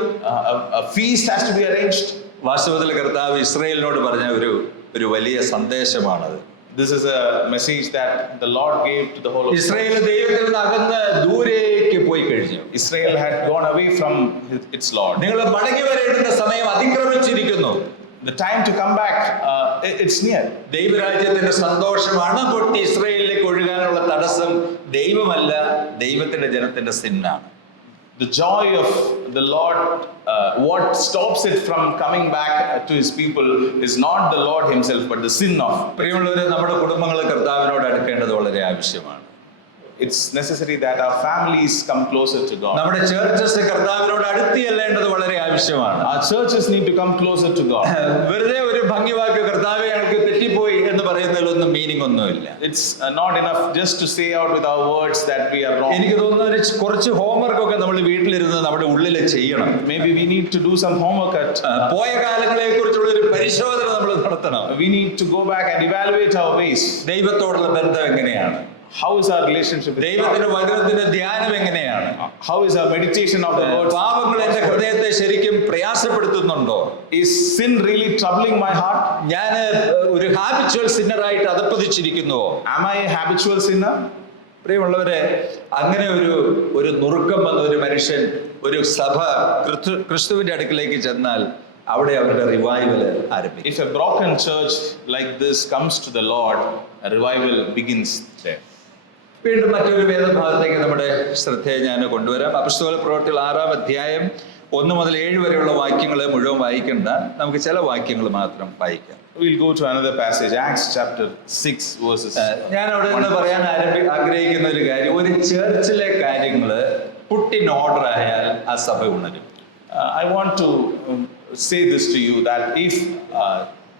a feast has to be arranged. വാസ്തവത്തിൽ കർത്താവ് ഇസ്രായേലിനോട് പറഞ്ഞ ഒരു വലിയ സന്ദേശമാണത്. This is a message that the Lord gave to the whole of Israel ദൈവത്തിൽ നിന്ന് അകന്ന് ദൂരേക്ക് പോയി കഴിഞ്ഞു. Israel had gone away from its Lord. നിങ്ങൾ മടങ്ങി വരേണ്ടുന്ന സമയം അതിക്രമിച്ചിരിക്കുന്നു. The time to come back, it's near. ദൈവരാജ്യത്തിന്റെ സന്തോഷം അണപൊട്ടി ഇസ്രായേലിലേക്ക് ഒഴുകാനുള്ള തടസ്സം ദൈവമല്ല, ദൈവത്തിന്റെ ജനത്തിന്റെ സിന്നാണ്. The joy of the Lord, what stops it from coming back to his people is not the Lord himself, but the sin of. പ്രിയമുള്ളവരെ, നമ്മുടെ കുടുംബങ്ങൾ കർത്താവിനോട് അടുക്കേണ്ടത് വളരെ ആവശ്യമാണ്. It's necessary that our families come closer to God. നമ്മുടെ churches കർത്താവിനോട് അടുത്ത് ചെല്ലേണ്ടത് വളരെ ആവശ്യമാണ്. Our churches need to come closer to God. വെറുതെ ഒരു ഭംഗിവാക്ക് കർത്താവെ ഞങ്ങൾക്ക് തെറ്റിപ്പോയി എന്ന് പറയുന്നതിലൊന്നും മീനിങ് ഒന്നുമില്ല. It's not enough just to say out with our words that we are wrong. എനിക്ക് തോന്നുന്നു കുറച്ച് ഹോംവർക്ക് ഒക്കെ നമ്മൾ വീട്ടിലിരുന്ന് നമ്മുടെ ഉള്ളിൽ ചെയ്യണം. Maybe we need to do some homework at പോയ കാലങ്ങളെ കുറിച്ചുള്ള ഒരു പരിശോധന നമ്മൾ നടത്തണം. We need to go back and evaluate our ways. ദൈവത്തോടുള്ള ബന്ധം എങ്ങനെയാണ്? How is our relationship with God? ദൈവത്തിന്റെ വചനത്തിന്റെ ധ്യാനം എങ്ങനെയാണ്? How is our meditation of the word? പാപങ്ങൾ എന്റെ ഹൃദയത്തെ ശരിക്കും പ്രയാസപ്പെടുത്തുന്നുണ്ടോ? Is sin really troubling my heart? ഞാൻ ഒരു habitual സിന്നറായിട്ട് അധപ്പതിച്ചിരിക്കുന്നുവോ? Am I a habitual sinner? പ്രിയമുള്ളവരെ, അങ്ങനെ ഒരു നുറുക്കം വന്ന ഒരു മനുഷ്യൻ ഒരു സഭ ക്രിസ്തുവിന്റെ അടുക്കിലേക്ക് ചെന്നാൽ അവിടെ അവരുടെ റിവൈവൽ ആരംഭിക്കും. If a broken church like this comes to the Lord, a revival begins there. വീണ്ടും മറ്റൊരു വേദഭാഗത്തേക്ക് നമ്മുടെ ശ്രദ്ധയെ ഞാൻ കൊണ്ടുവരാം. അപ്പോസ്തല പ്രവൃത്തികൾ 6-ാം അധ്യായം 1 മുതൽ 7 വരെയുള്ള വാക്യങ്ങൾ മുഴുവൻ വായിക്കണ്ട, നമുക്ക് ചില വാക്യങ്ങൾ മാത്രം വായിക്കാം. We'll go to another passage, Acts chapter 6 verses. ഞാൻ അവിടെ നിന്ന് പറയാൻ ആഗ്രഹിക്കുന്ന ഒരു കാര്യം, ഒരു ചർച്ചിലെ കാര്യങ്ങൾ പുട്ട് ഇൻ ഓർഡർ ആയാൽ ആ സഭ ഉണരും. I want to say this to you, that if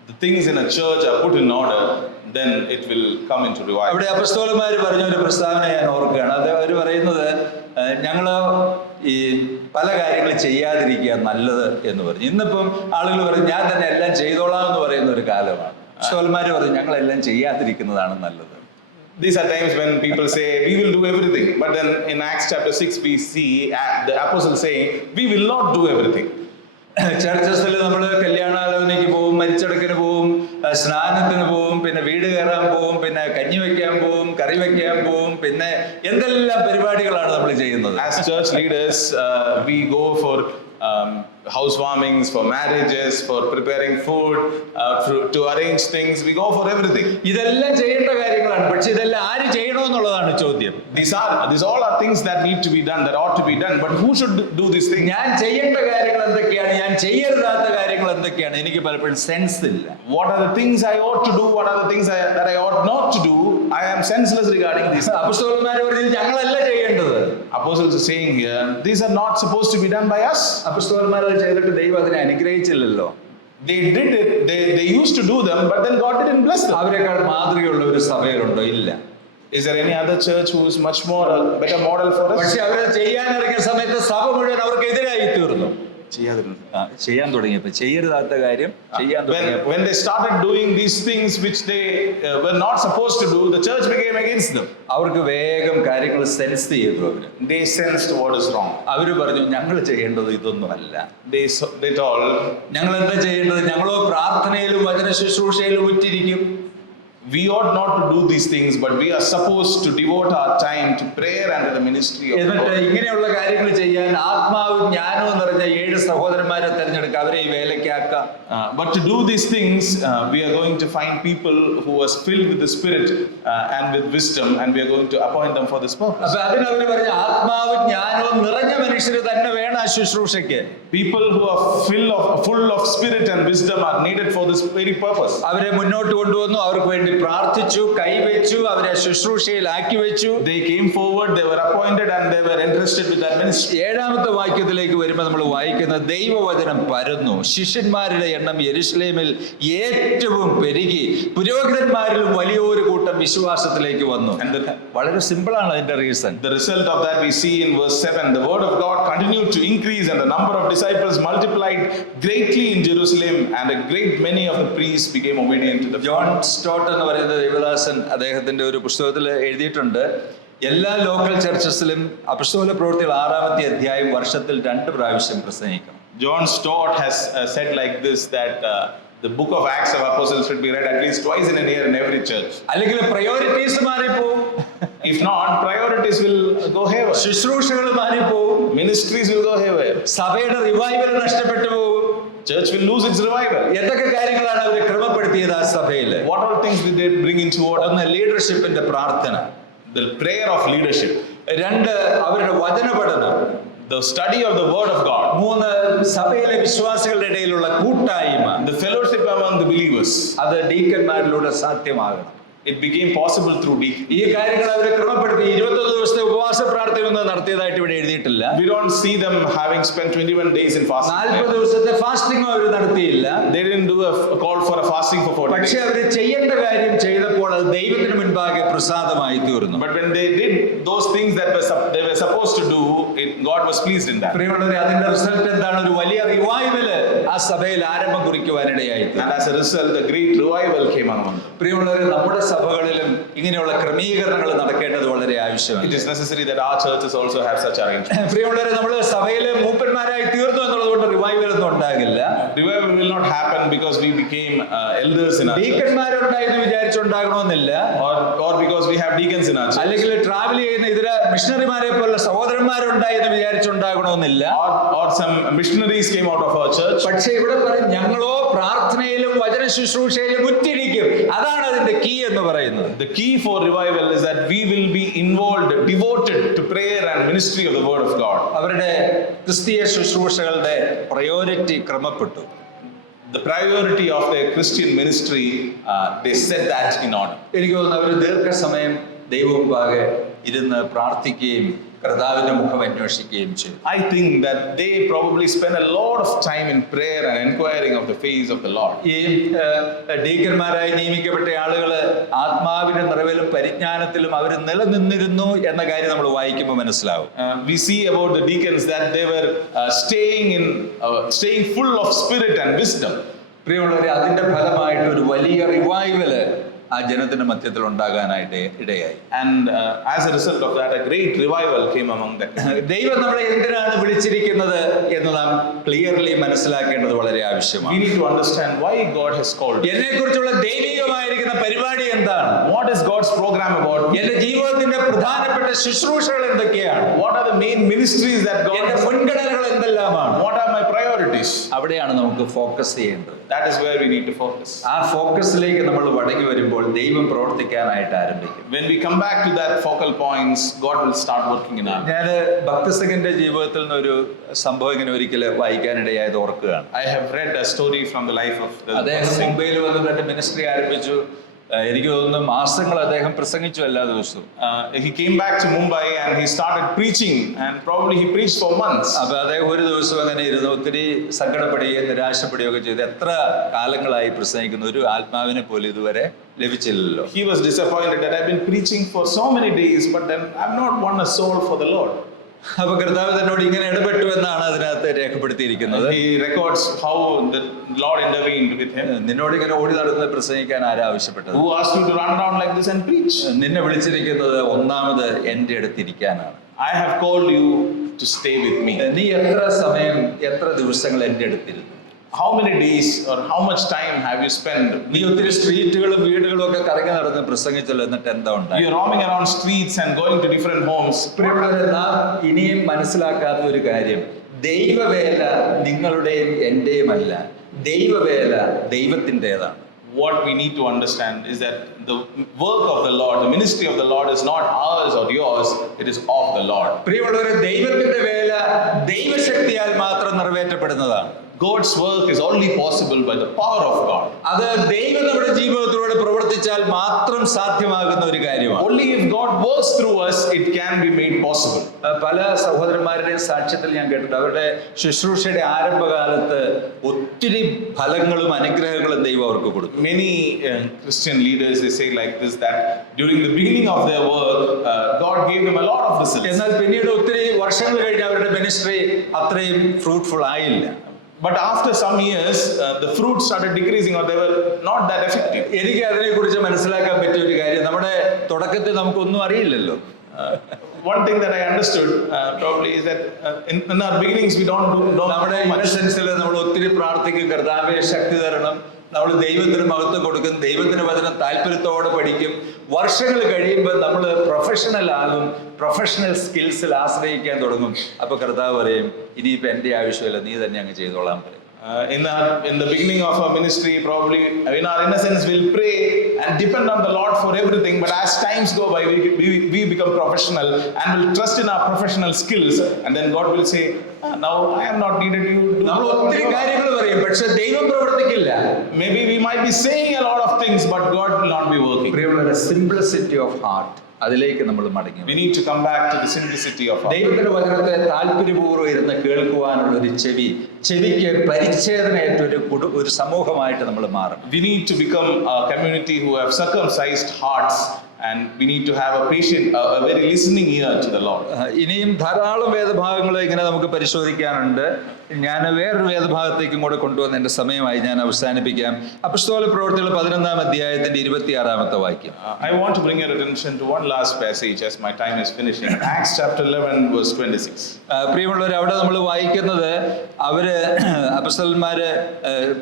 the things in a church are put in order, then it will come into revival. അവിടെ അപ്പോസ്തലന്മാർ പറഞ്ഞ ഒരു പ്രസ്താവന ഞാൻ ഓർക്കുകയാണ്. അത് അവർ പറയുന്നത്, ഞങ്ങൾ ഈ പല കാര്യങ്ങൾ ചെയ്യാതിരിക്കുക നല്ലത് എന്ന് പറഞ്ഞു. ഇന്നിപ്പം ആളുകൾ പറയും ഞാൻ തന്നെ എല്ലാം ചെയ്തോളാം എന്ന് പറയുന്ന ഒരു കാലമാണ്. അപ്പോസ്തലന്മാർ പറഞ്ഞു ഞങ്ങളെല്ലാം ചെയ്യാതിരിക്കുന്നതാണ് നല്ലത്. These are times when people say we will do everything, but then in Acts chapter 6 we see the apostles saying we will not do everything. ചർച്ചസിൽ നമ്മൾ കല്യാണാലോചനയ്ക്ക് പോവും, മരിച്ചടക്കിന് പോവും, സ്നാനത്തിന് പോവും, പിന്നെ വീട് കയറാൻ പോവും, പിന്നെ കഞ്ഞി വെക്കാൻ പോവും, കറി വെക്കാൻ പോവും, പിന്നെ എന്തെല്ലാം പരിപാടികളാണ് നമ്മൾ ചെയ്യുന്നത്. As church leaders, we go for housewarmings, for marriages, for preparing food, to arrange things. We go for everything. ഇതെല്ലാം ചെയ്യേണ്ട കാര്യങ്ങളാണ്, പക്ഷെ ഇതെല്ലാം ആര് ചെയ്യണമെന്നുള്ളതാണ് ചോദ്യം. These all are things that need to be done, that ought to be done, but who should do these things? ഞാൻ ചെയ്യേണ്ട കാര്യങ്ങൾ എന്തൊക്കെയാണ്, ഞാൻ ചെയ്യരുതാത്ത കാര്യങ്ങൾ എന്തൊക്കെയാണ് എനിക്ക് പലപ്പോഴും സെൻസ് ഇല്ല. What are the things I ought to do? What are the things that I ought not to do? I am senseless regarding these. അപ്പോസ്തലന്മാർ പറഞ്ഞു ഞങ്ങളല്ല ചെയ്യേണ്ടത്. Apostles are saying here, these are not supposed to be done by us. അപ്പോസ്തലന്മാർ അത് ചെയ്തിട്ട് ദൈവം അതിനെ അനുഗ്രഹിച്ചില്ലല്ലോ. They did it, they used to do them, but then God didn't bless them. അവരെക്കാൾ മാതൃകയുള്ള ഒരു സഭയിലുണ്ടോ? ഇല്ല. Is there any other church who is much more a better model for us? പക്ഷെ അവരെ ചെയ്യാനിറങ്ങിയ സമയത്ത് സഭ മുഴുവൻ അവർക്ക് എതിരായി തീർന്നു. ചെയ്യാൻ തുടങ്ങിയപ്പോൾ ചെയ്യരുതാത്ത കാര്യം ചെയ്യാൻ തുടങ്ങിയപ്പോൾ when they started doing these things which they were not supposed to do, the church became against them. അവർക്ക് വേഗം കാര്യങ്ങൾ സെൻസ് ചെയ്തു. അവര് They sensed what is wrong. അവര് പറഞ്ഞു ഞങ്ങൾ ചെയ്യേണ്ടത് ഇതൊന്നുമല്ല. They told, ഞങ്ങൾ എന്താ ചെയ്യേണ്ടത്? ഞങ്ങളോ പ്രാർത്ഥനയിലും വചന ശുശ്രൂഷയിലും ഉറ്റിരിക്കും. we ought not to do these things, but we are supposed to devote our time to prayer and to the ministry of എന്നിട്ട് God. ഇങ്ങനെയുള്ള കാര്യങ്ങൾ ചെയ്യാൻ ആത്മാവും ജ്ഞാനവും നിറഞ്ഞ 7 സഹോദരന്മാരെ തെരഞ്ഞെടുക്കുക, അവരെ ഈ വേലയ്ക്കാക്കാം. But to do these things, we are going to find people who are filled with the Spirit and with wisdom, and we are going to appoint them for this purpose. അപ്പൊ അതിനവര് പറഞ്ഞ ആത്മാവും ജ്ഞാനവും നിറഞ്ഞ മനുഷ്യർ തന്നെ വേണം ആ ശുശ്രൂഷയ്ക്ക്. People who are full of spirit and wisdom are needed for this very purpose. അവരെ മുന്നോട്ട് കൊണ്ടുവന്നു, അവർക്ക് വേണ്ടി പ്രാർത്ഥിച്ചു, കൈവച്ചു, അവരെ ശുശ്രൂഷയിൽ ആക്കി വെച്ചു. They came forward, they were appointed, and they were entrusted with that ministry. 7ാമത്തെ വാക്യത്തിലേക്ക് വരുമ്പോൾ നമ്മൾ വായിക്കുന്ന ദൈവവചനം പരന്നു, ശിഷ്യന്മാരുടെ എണ്ണം യെരുശലേമിൽ ഏറ്റവും പെരുകി, പുരോഹിതന്മാരിലും വലിയൊരു കൂട്ടം വിശ്വാസത്തിലേക്ക് വന്നു. വളരെ സിമ്പിൾ ആണ് അതിന്റെ reason. The result of that we see in verse 7. The word of God continued to increase, and the number of disciples multiplied greatly in Jerusalem, and a great many of the priests became obedient to the faith. John സ്റ്റോട്ട് എന്ന് പറയുന്ന ദൈവദാസൻ അദ്ദേഹത്തിന്റെ ഒരു പുസ്തകത്തിൽ എഴുതിയിട്ടുണ്ട്, എല്ലാ local ചർച്ചസിലും അപ്പസ്തോല പ്രവൃത്തികൾ 6ാമത്തെ അധ്യായം വർഷത്തിൽ 2 പ്രാവശ്യം പ്രസംഗിക്കണം. John Stott has said like this, that the book of Acts of Apostles should be read at least twice in a year in every church. അല്ലെങ്കിൽ പ്രയോറിറ്റീസ് മാറിപ്പോവും. If not, priorities will go haywire. ശുശ്രൂഷകൾ മാറിപ്പോവും. Ministries will go haywire. സഭയുടെ revival നഷ്ടപ്പെട്ടു പോകും. Church will lose its revival. എന്തൊക്കെ കാര്യങ്ങളാണ് അവർ ക്രമപ്പെടുത്തിയത് ആ സഭയിൽ? What all things did they bring into order? ഒന്ന് ലീഡർഷിപ്പിന്റെ പ്രാർത്ഥന, The prayer of leadership. 2 അവരുടെ വചന പഠനം, The study of the word of God. 3 സഭയിലെ വിശ്വാസികളുടെ ഇടയിലുള്ള കൂട്ടായ്മ, The fellowship among the believers. അത് ഡീക്കന്മാരിലൂടെ സാധ്യമാകണം. It became possible through deacons. ഈ കാര്യങ്ങൾ അവർ ക്രമപ്പെടുത്തി 21 ദിവസത്തെ ഉപവാസ പ്രാർത്ഥനയൊന്നും നടത്തിയതായിട്ട് ഇവിടെ എഴുതിയിട്ടില്ല. We don't see them having spent 21 days in fasting. 40 ദിവസത്തെ ഫാസ്റ്റിംഗും അവർ നടത്തിയില്ല. They didn't do a call for a fasting for 40 days. പക്ഷെ അവർ ചെയ്യേണ്ട കാര്യം ചെയ്തപ്പോൾ അത് ദൈവത്തിന് മുൻപാകെ പ്രസാദമായി തീർന്നു. But when they did those things that they were supposed to do, God was pleased in that. പ്രിയമുള്ളവരെ, അതിന്റെ റിസൾട്ട് എന്താണ്? ഒരു വലിയ റിവൈവല് ആ സഭയിൽ ആരംഭം കുറിക്കുവാനിടയായി. And as a result, a great revival came among them. പ്രിയമുള്ളവരെ, നമ്മുടെ സഭകളിലും ഇങ്ങനെയുള്ള ക്രമീകരണങ്ങൾ നടക്കേണ്ടത് വളരെ ആവശ്യമാണ്. It is necessary that our churches also have such arrangements. പ്രിയമുള്ളവരെ, നമ്മൾ സഭയിലെ മൂപ്പന്മാരായി തീർന്നു എന്നുള്ളത് കൊണ്ട് റിവൈവൽ ഒന്നും ഉണ്ടാകില്ല. Revival will not happen because we became elders in our church, ഡീക്കന്മാരുണ്ടായെന്ന് വിചാരിച്ചുണ്ടാകണമെന്നില്ല, or because we have deacons in our church, അല്ലെങ്കിൽ ട്രാവൽ ചെയ്യുന്ന ഇതര മിഷണറിമാരെ പോലുള്ള സഹോദരന്മാരുണ്ടായെന്ന് വിചാരിച്ചുണ്ടാകണമെന്നില്ല, or some missionaries came out of our church. പക്ഷെ ഇവിടെ പറയും ഞങ്ങളോ പ്രാർത്ഥനയിലും വചന ശുശ്രൂഷയിലും ഉറ്റിരിക്കും. അതാണ് അതിന്റെ കീ എന്ന് പറയുന്നത്. The key for revival is that we will be involved, devoted to prayer and ministry of the word of God. അവരുടെ ക്രിസ്തീയ ശുശ്രൂഷകളുടെ priority ക്രമപ്പെട്ടു. The priority of their Christian ministry, they set that in order. എനിക്ക് തോന്നുന്നു അവർ ദീർഘസമയം ദൈവമുമ്പാകെ ഇരുന്ന് പ്രാർത്ഥിക്കുകയും കർത്താവിന്റെ മുഖം അന്വേഷിക്കുകയും ചെയ്തു. I think that they probably spent a lot of time in prayer and inquiring of the face of the Lord. ഈ ഡീക്കന്മാരായി നിയമിക്കപ്പെട്ട ആളുകള് ആത്മാവിന്റെ നിറവിലും പരിജ്ഞാനത്തിലും അവർ നിലനിന്നിരുന്നു എന്ന കാര്യം നമ്മൾ വായിക്കുമ്പോൾ മനസ്സിലാവും. We see about the deacons that they were staying full of spirit and wisdom. പ്രിയമുള്ളവരെ, അതിന്റെ ഫലമായിട്ട് ഒരു വലിയ റിവൈവല് ആ ജനത്തിന്റെ മധ്യത്തിൽ ഉണ്ടാകാനായിട്ട് ഇടയായി. And as a result of that, a great revival came among them. ദൈവം നമ്മളെ എന്തിനാണ് വിളിച്ചിരിക്കുന്നത് എന്ന് നാം ക്ലിയർലി മനസ്സിലാക്കേണ്ടത് വളരെ ആവശ്യമാണ്. We need to understand why God has called us. എന്നെ കുറിച്ചുള്ള ദൈവികമായിരിക്കുന്ന പരിപാടി എന്താണ്? What is God's program about? എന്റെ ജീവിതത്തിന്റെ പ്രധാനപ്പെട്ട ശുശ്രൂഷകൾ എന്തൊക്കെയാണ്? What are the main ministries that God എന്റെ has? മുൻഗണനകൾ എന്തെല്ലാം? ഏതെല്ലാമാണ്? What are my priorities? അവിടെയാണ് നമുക്ക് ഫോക്കസ് ചെയ്യേണ്ടത്. That is where we need to focus. ആ ഫോക്കസിലേക്ക് നമ്മൾ മടങ്ങി വരുമ്പോൾ ദൈവം പ്രവർത്തിക്കാനായിട്ട് ആരംഭിക്കും. When we come back to that focal points, God will start working in our life. ഞാൻ ഭക്തസിംഗിന്റെ ജീവിതത്തിൽ നിന്നൊരു സംഭവം ഇങ്ങനെ ഒരിക്കൽ വായിക്കാനിടയായത് ഓർക്കുകയാണ്. I have read a story from the life of the അദ്ദേഹം മുംബൈയിൽ വന്ന് തന്റെ മിനിസ്ട്രി ആരംഭിച്ചു. എനിക്ക് തോന്നുന്നു മാസങ്ങൾ അദ്ദേഹം പ്രസംഗിച്ചു എല്ലാ ദിവസവും. He came back to Mumbai and he started preaching, and probably he preached for months. അപ്പൊ അദ്ദേഹം ഒരു ദിവസം അങ്ങനെ ഇരുന്ന് ഒത്തിരി സങ്കടപ്പെടുകയും നിരാശപ്പെടുകയൊക്കെ ചെയ്തു. എത്ര കാലങ്ങളായി പ്രസംഗിക്കുന്നു, ഒരു ആത്മാവിനെ പോലും ഇതുവരെ ലഭിച്ചില്ലല്ലോ. He was disappointed that I've been preaching for so many days, but then I've not won a soul for the Lord. അപ്പൊ കർത്താവ് തന്നോട് ഇങ്ങനെ ഇടപെട്ടു എന്നാണ് അതിനകത്ത് രേഖപ്പെടുത്തിയിരിക്കുന്നത്. He records how the Lord intervened with him. നിന്നോട് ഇങ്ങനെ ഓടി നടന്ന് പ്രസംഗിക്കാൻ ആരാ ആവശ്യപ്പെട്ടത്? Who asked you to run down like this and preach? നിന്നെ വിളിച്ചിരിക്കുന്നത് ഒന്നാമത് എന്റെ അടുത്തിരിക്കാനാണ്. I have called you to stay with me. നീ എത്ര സമയം, എത്ര ദിവസങ്ങൾ എന്റെ അടുത്തിരുന്നു? How many days or how much time have you spent? നീ ഒത്തിരി സ്ട്രീറ്റുകളും വീടുകളും ഒക്കെ കറങ്ങി നടന്ന് പ്രസംഗിച്ചല്ലോ, എന്നിട്ട് എന്താ ഉണ്ടായി? You're roaming around streets and going to different homes. പ്രിയമുള്ളവരെ, നാം ഇനിയും മനസ്സിലാക്കാത്ത ഒരു കാര്യം, ദൈവവേല നിങ്ങളുടെയും എന്റെയുമല്ല, ദൈവവേല ദൈവത്തിൻ്റെതാണ്. What we need to understand is that the work of the Lord, the ministry of the Lord is not ours or yours, it is of the Lord. പ്രിയമുള്ളവരെ, ദൈവത്തിന്റെ വേല ദൈവശക്തിയാൽ മാത്രം നിറവേറ്റപ്പെടുന്നതാണ്. God's work is only possible by the power of God. അത് ദൈവം നമ്മുടെ ജീവിതത്തിലൂടെ പ്രവർത്തിച്ചാൽ മാത്രം സാധ്യമാകുന്ന ഒരു കാര്യമാണ്. Only if God works through us, it can be made possible. പല സഹോദരന്മാരുടെയും സാക്ഷ്യത്തിൽ ഞാൻ കേട്ടിട്ടുണ്ട്, അവരുടെ ശുശ്രൂഷയുടെ ആരംഭകാലത്ത് ഒത്തിരി ഫലങ്ങളും അനുഗ്രഹങ്ങളും ദൈവം അവർക്ക് കൊടുത്തു. Many Christian leaders, they say like this, that during the beginning of their work, God gave them a lot of results. എന്നാൽ പിന്നീട് ഒത്തിരി വർഷങ്ങൾ കഴിഞ്ഞ് അവരുടെ മിനിസ്ട്രി അത്രയും ഫ്രൂട്ട്ഫുൾ ആയില്ല. But after some years, the fruit started decreasing or they were not that effective. എനിക്ക് അതിനെക്കുറിച്ച് മനസ്സിലാക്കാൻ പറ്റിയ ഒരു കാര്യം, നമ്മുടെ തുടക്കത്തിൽ നമുക്കൊന്നും അറിയില്ലല്ലോ. One thing that I understood probably is that in our beginnings we don't നമ്മുടെ ഇന്നസെൻസിൽ നമ്മൾ ഒത്തിരി പ്രാർത്ഥിക്കും, കർത്താവേ ശക്തി തരണം, നമ്മൾ ദൈവത്തിന് മഹത്വം കൊടുക്കും, ദൈവത്തിന് വചനം താല്പര്യത്തോടെ പഠിക്കും. വർഷങ്ങൾ കഴിയുമ്പോൾ നമ്മൾ പ്രൊഫഷണൽ ആകും, പ്രൊഫഷണൽ സ്കിൽസിൽ ആശ്രയിക്കാൻ തുടങ്ങും. അപ്പൊ കർത്താവ് പറയും, ഇനിയിപ്പോ എന്റെ ആവശ്യമില്ല, നീ തന്നെ അങ്ങ് ചെയ്തോളാൻ പറയും. In the beginning of our ministry, probably in our innocence we'll pray and depend on the Lord for everything, but as times go by we become professional and will trust in our professional skills, and then God will say, now I am not needed, you do. നമ്മൾ ഒത്തിരി കാര്യങ്ങൾ പറയും, പക്ഷെ ദൈവം പ്രവർത്തിക്കില്ല. Maybe we might be saying a lot of things, but God will not be working. പ്രിയമുള്ളവരെ, simplicity of heart, അതിലേക്ക് നമ്മൾ മടങ്ങി. We need to come back to the simplicity of our ദൈവത്തിന്റെ വചനത്തെ താല്പര്യപൂർവ്വം ഇരുന്ന് കേൾക്കുവാനുള്ള ഒരു ചെവിക്ക് പരിച്ഛേദനയേറ്റ ഒരു സമൂഹമായിട്ട് നമ്മൾ മാറും. We need to become a community who have circumcised hearts, and we need to have a very listening ear to the Lord. ഇനിയും ധാരാളം വേദഭാഗങ്ങൾ ഇങ്ങനെ നമുക്ക് പരിശോധിക്കാനുണ്ട്. ഞാൻ വേറൊരു വേദഭാഗത്തേക്കും കൂടെ കൊണ്ടുവന്ന എൻ്റെ സമയമായി, ഞാൻ അവസാനിപ്പിക്കാം. അപ്പസ്തോല പ്രവൃത്തികൾ 11-ാം അധ്യായത്തിന്റെ 26-ാമത്തെ വാക്യം. I want to bring your attention to one last passage as my time is finishing. Acts chapter 11 verse 26. പ്രിയമുള്ളവർ, അവിടെ നമ്മൾ വായിക്കുന്നത്, അവര് അപ്പസ്തലന്മാര്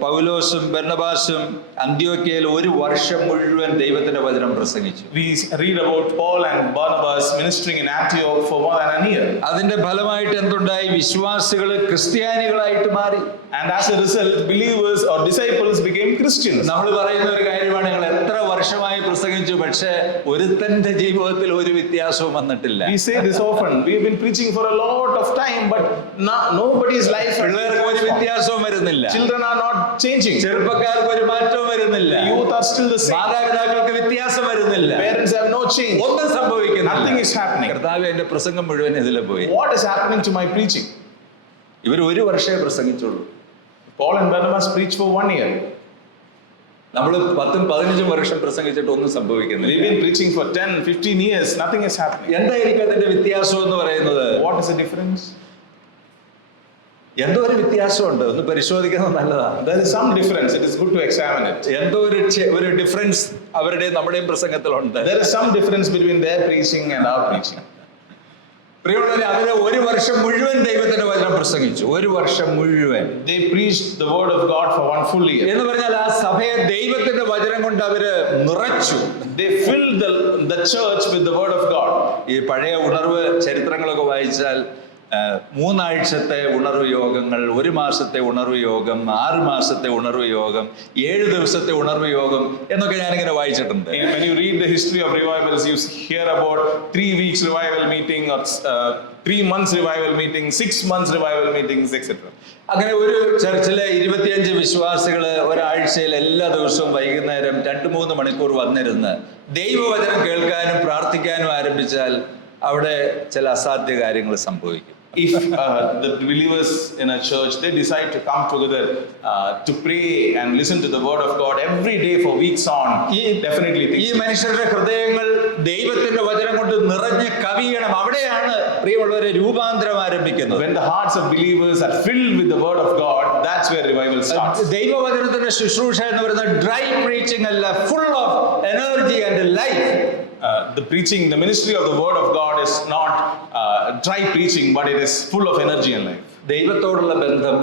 പൗലോസും ബർന്നബാസും അന്ത്യോക്യയിൽ ഒരു വർഷം മുഴുവൻ ദൈവത്തിന്റെ വചനം പ്രസംഗിച്ചു. We read about Paul and Barnabas ministering in Antioch for more than a year. അതിന്റെ ഫലമായിട്ട് എന്തുണ്ടായി? വിശ്വാസികൾ ക്രിസ്ത്യാനികളായിട്ട് മാറി. And as a result, believers or disciples became Christians. നമ്മൾ പറയുന്ന ഒരു കാര്യമാണ്, ഞങ്ങൾ എത്ര വർഷമായി പ്രസംഗിച്ചു, പക്ഷേ ഒരുത്തന്റെ ജീവിതത്തിൽ ഒരു വ്യത്യാസവും വന്നിട്ടില്ല. We say this often. We have been preaching for a lot of time, but nobody's life. പിള്ളേർക്ക് ഒരു വ്യത്യാസവും വരുന്നില്ല. Children are not changing. ചെറുപ്പക്കാർക്ക് ഒരു മാറ്റവും വരുന്നില്ല. Youth are still the same. മാതാപിതാക്കൾക്ക് വ്യത്യാസം വരുന്നില്ല. Parents have no change. ഒന്നും സംഭവിക്കുന്നില്ല. Nothing is happening. കർത്താവ് എന്റെ പ്രസംഗം മുഴുവൻ ഇതിൽ പോയി. What is happening to my preaching? ഇവർ ഒരു വർഷമേ പ്രസംഗിച്ചുള്ളൂ. Paul and Barnabas preached for 1 year. നമ്മൾ 10-15 വർഷം പ്രസംഗിച്ചിട്ട് ഒന്നും സംഭവിക്കുന്നില്ല. We've been preaching for 10-15 years. Nothing is happening. എന്തായിരിക്കും അതിന്റെ വ്യത്യാസം എന്ന് പറയുന്നത്? What is the difference? എന്തോ ഒരു വ്യത്യാസമുണ്ട്, ഒന്ന് പരിശോധിക്കുന്നത് നല്ലതാണ്. There is some difference. It is good to examine it. എന്തോ ഒരു ഡിഫറൻസ് അവരുടെയും നമ്മുടെയും പ്രസംഗത്തിലുണ്ട്. There is some difference between their preaching and our preaching. പ്രിയമുള്ളവരെ, അവര് ഒരു വർഷം മുഴുവൻ ദൈവത്തിന്റെ വചനം പ്രസംഗിച്ചു. ഒരു വർഷം മുഴുവൻ They preached the word of God for 1 full year. എന്ന് പറഞ്ഞാൽ ആ സഭയെ ദൈവത്തിന്റെ വചനം കൊണ്ട് അവര് നിറച്ചു. They filled the church with the word of God. ഈ പഴയ ഉണർവ് ചരിത്രങ്ങളൊക്കെ വായിച്ചാൽ 3 ഉണർവ് യോഗങ്ങൾ, 1 മാസത്തെ ഉണർവ് യോഗം, 6 മാസത്തെ ഉണർവ് യോഗം, 7 ദിവസത്തെ ഉണർവ് യോഗം എന്നൊക്കെ ഞാനിങ്ങനെ വായിച്ചിട്ടുണ്ട്. When you read the history of revivals, you hear about 3 weeks revival meeting or 3 months revival meeting, 6 months revival meetings, etc. അങ്ങനെ ഒരു ചർച്ചിലെ 25 വിശ്വാസികൾ ഒരാഴ്ചയിൽ എല്ലാ ദിവസവും വൈകുന്നേരം 2-3 മണിക്കൂർ വന്നിരുന്ന് ദൈവവചനം കേൾക്കാനും പ്രാർത്ഥിക്കാനും ആരംഭിച്ചാൽ അവിടെ ചില അസാധ്യ കാര്യങ്ങൾ സംഭവിക്കും. If the believers in a church, they decide to come together to pray and listen to the word of God every day for weeks on, definitely ഈ മനുഷ്യരുടെ ഹൃദയങ്ങൾ ദൈവത്തിന്റെ വചനം കൊണ്ട് നിറഞ്ഞ് കവിയണം. അവിടെയാണ് പ്രിയമുള്ളവരെ രൂപാന്തരം ആരംഭിക്കുന്നത്. When the hearts of believers are filled with the word of God, that's where revival starts. ദൈവവചനത്തിന്റെ ശുശ്രൂഷ എന്ന് പറയുന്നത് ഡ്രൈ പ്രീച്ചിങ് അല്ല, full of energy and life. The preaching, the ministry of the word of God is not dry preaching, but it is full of energy and life. ദൈവത്തോടുള്ള ബന്ധം,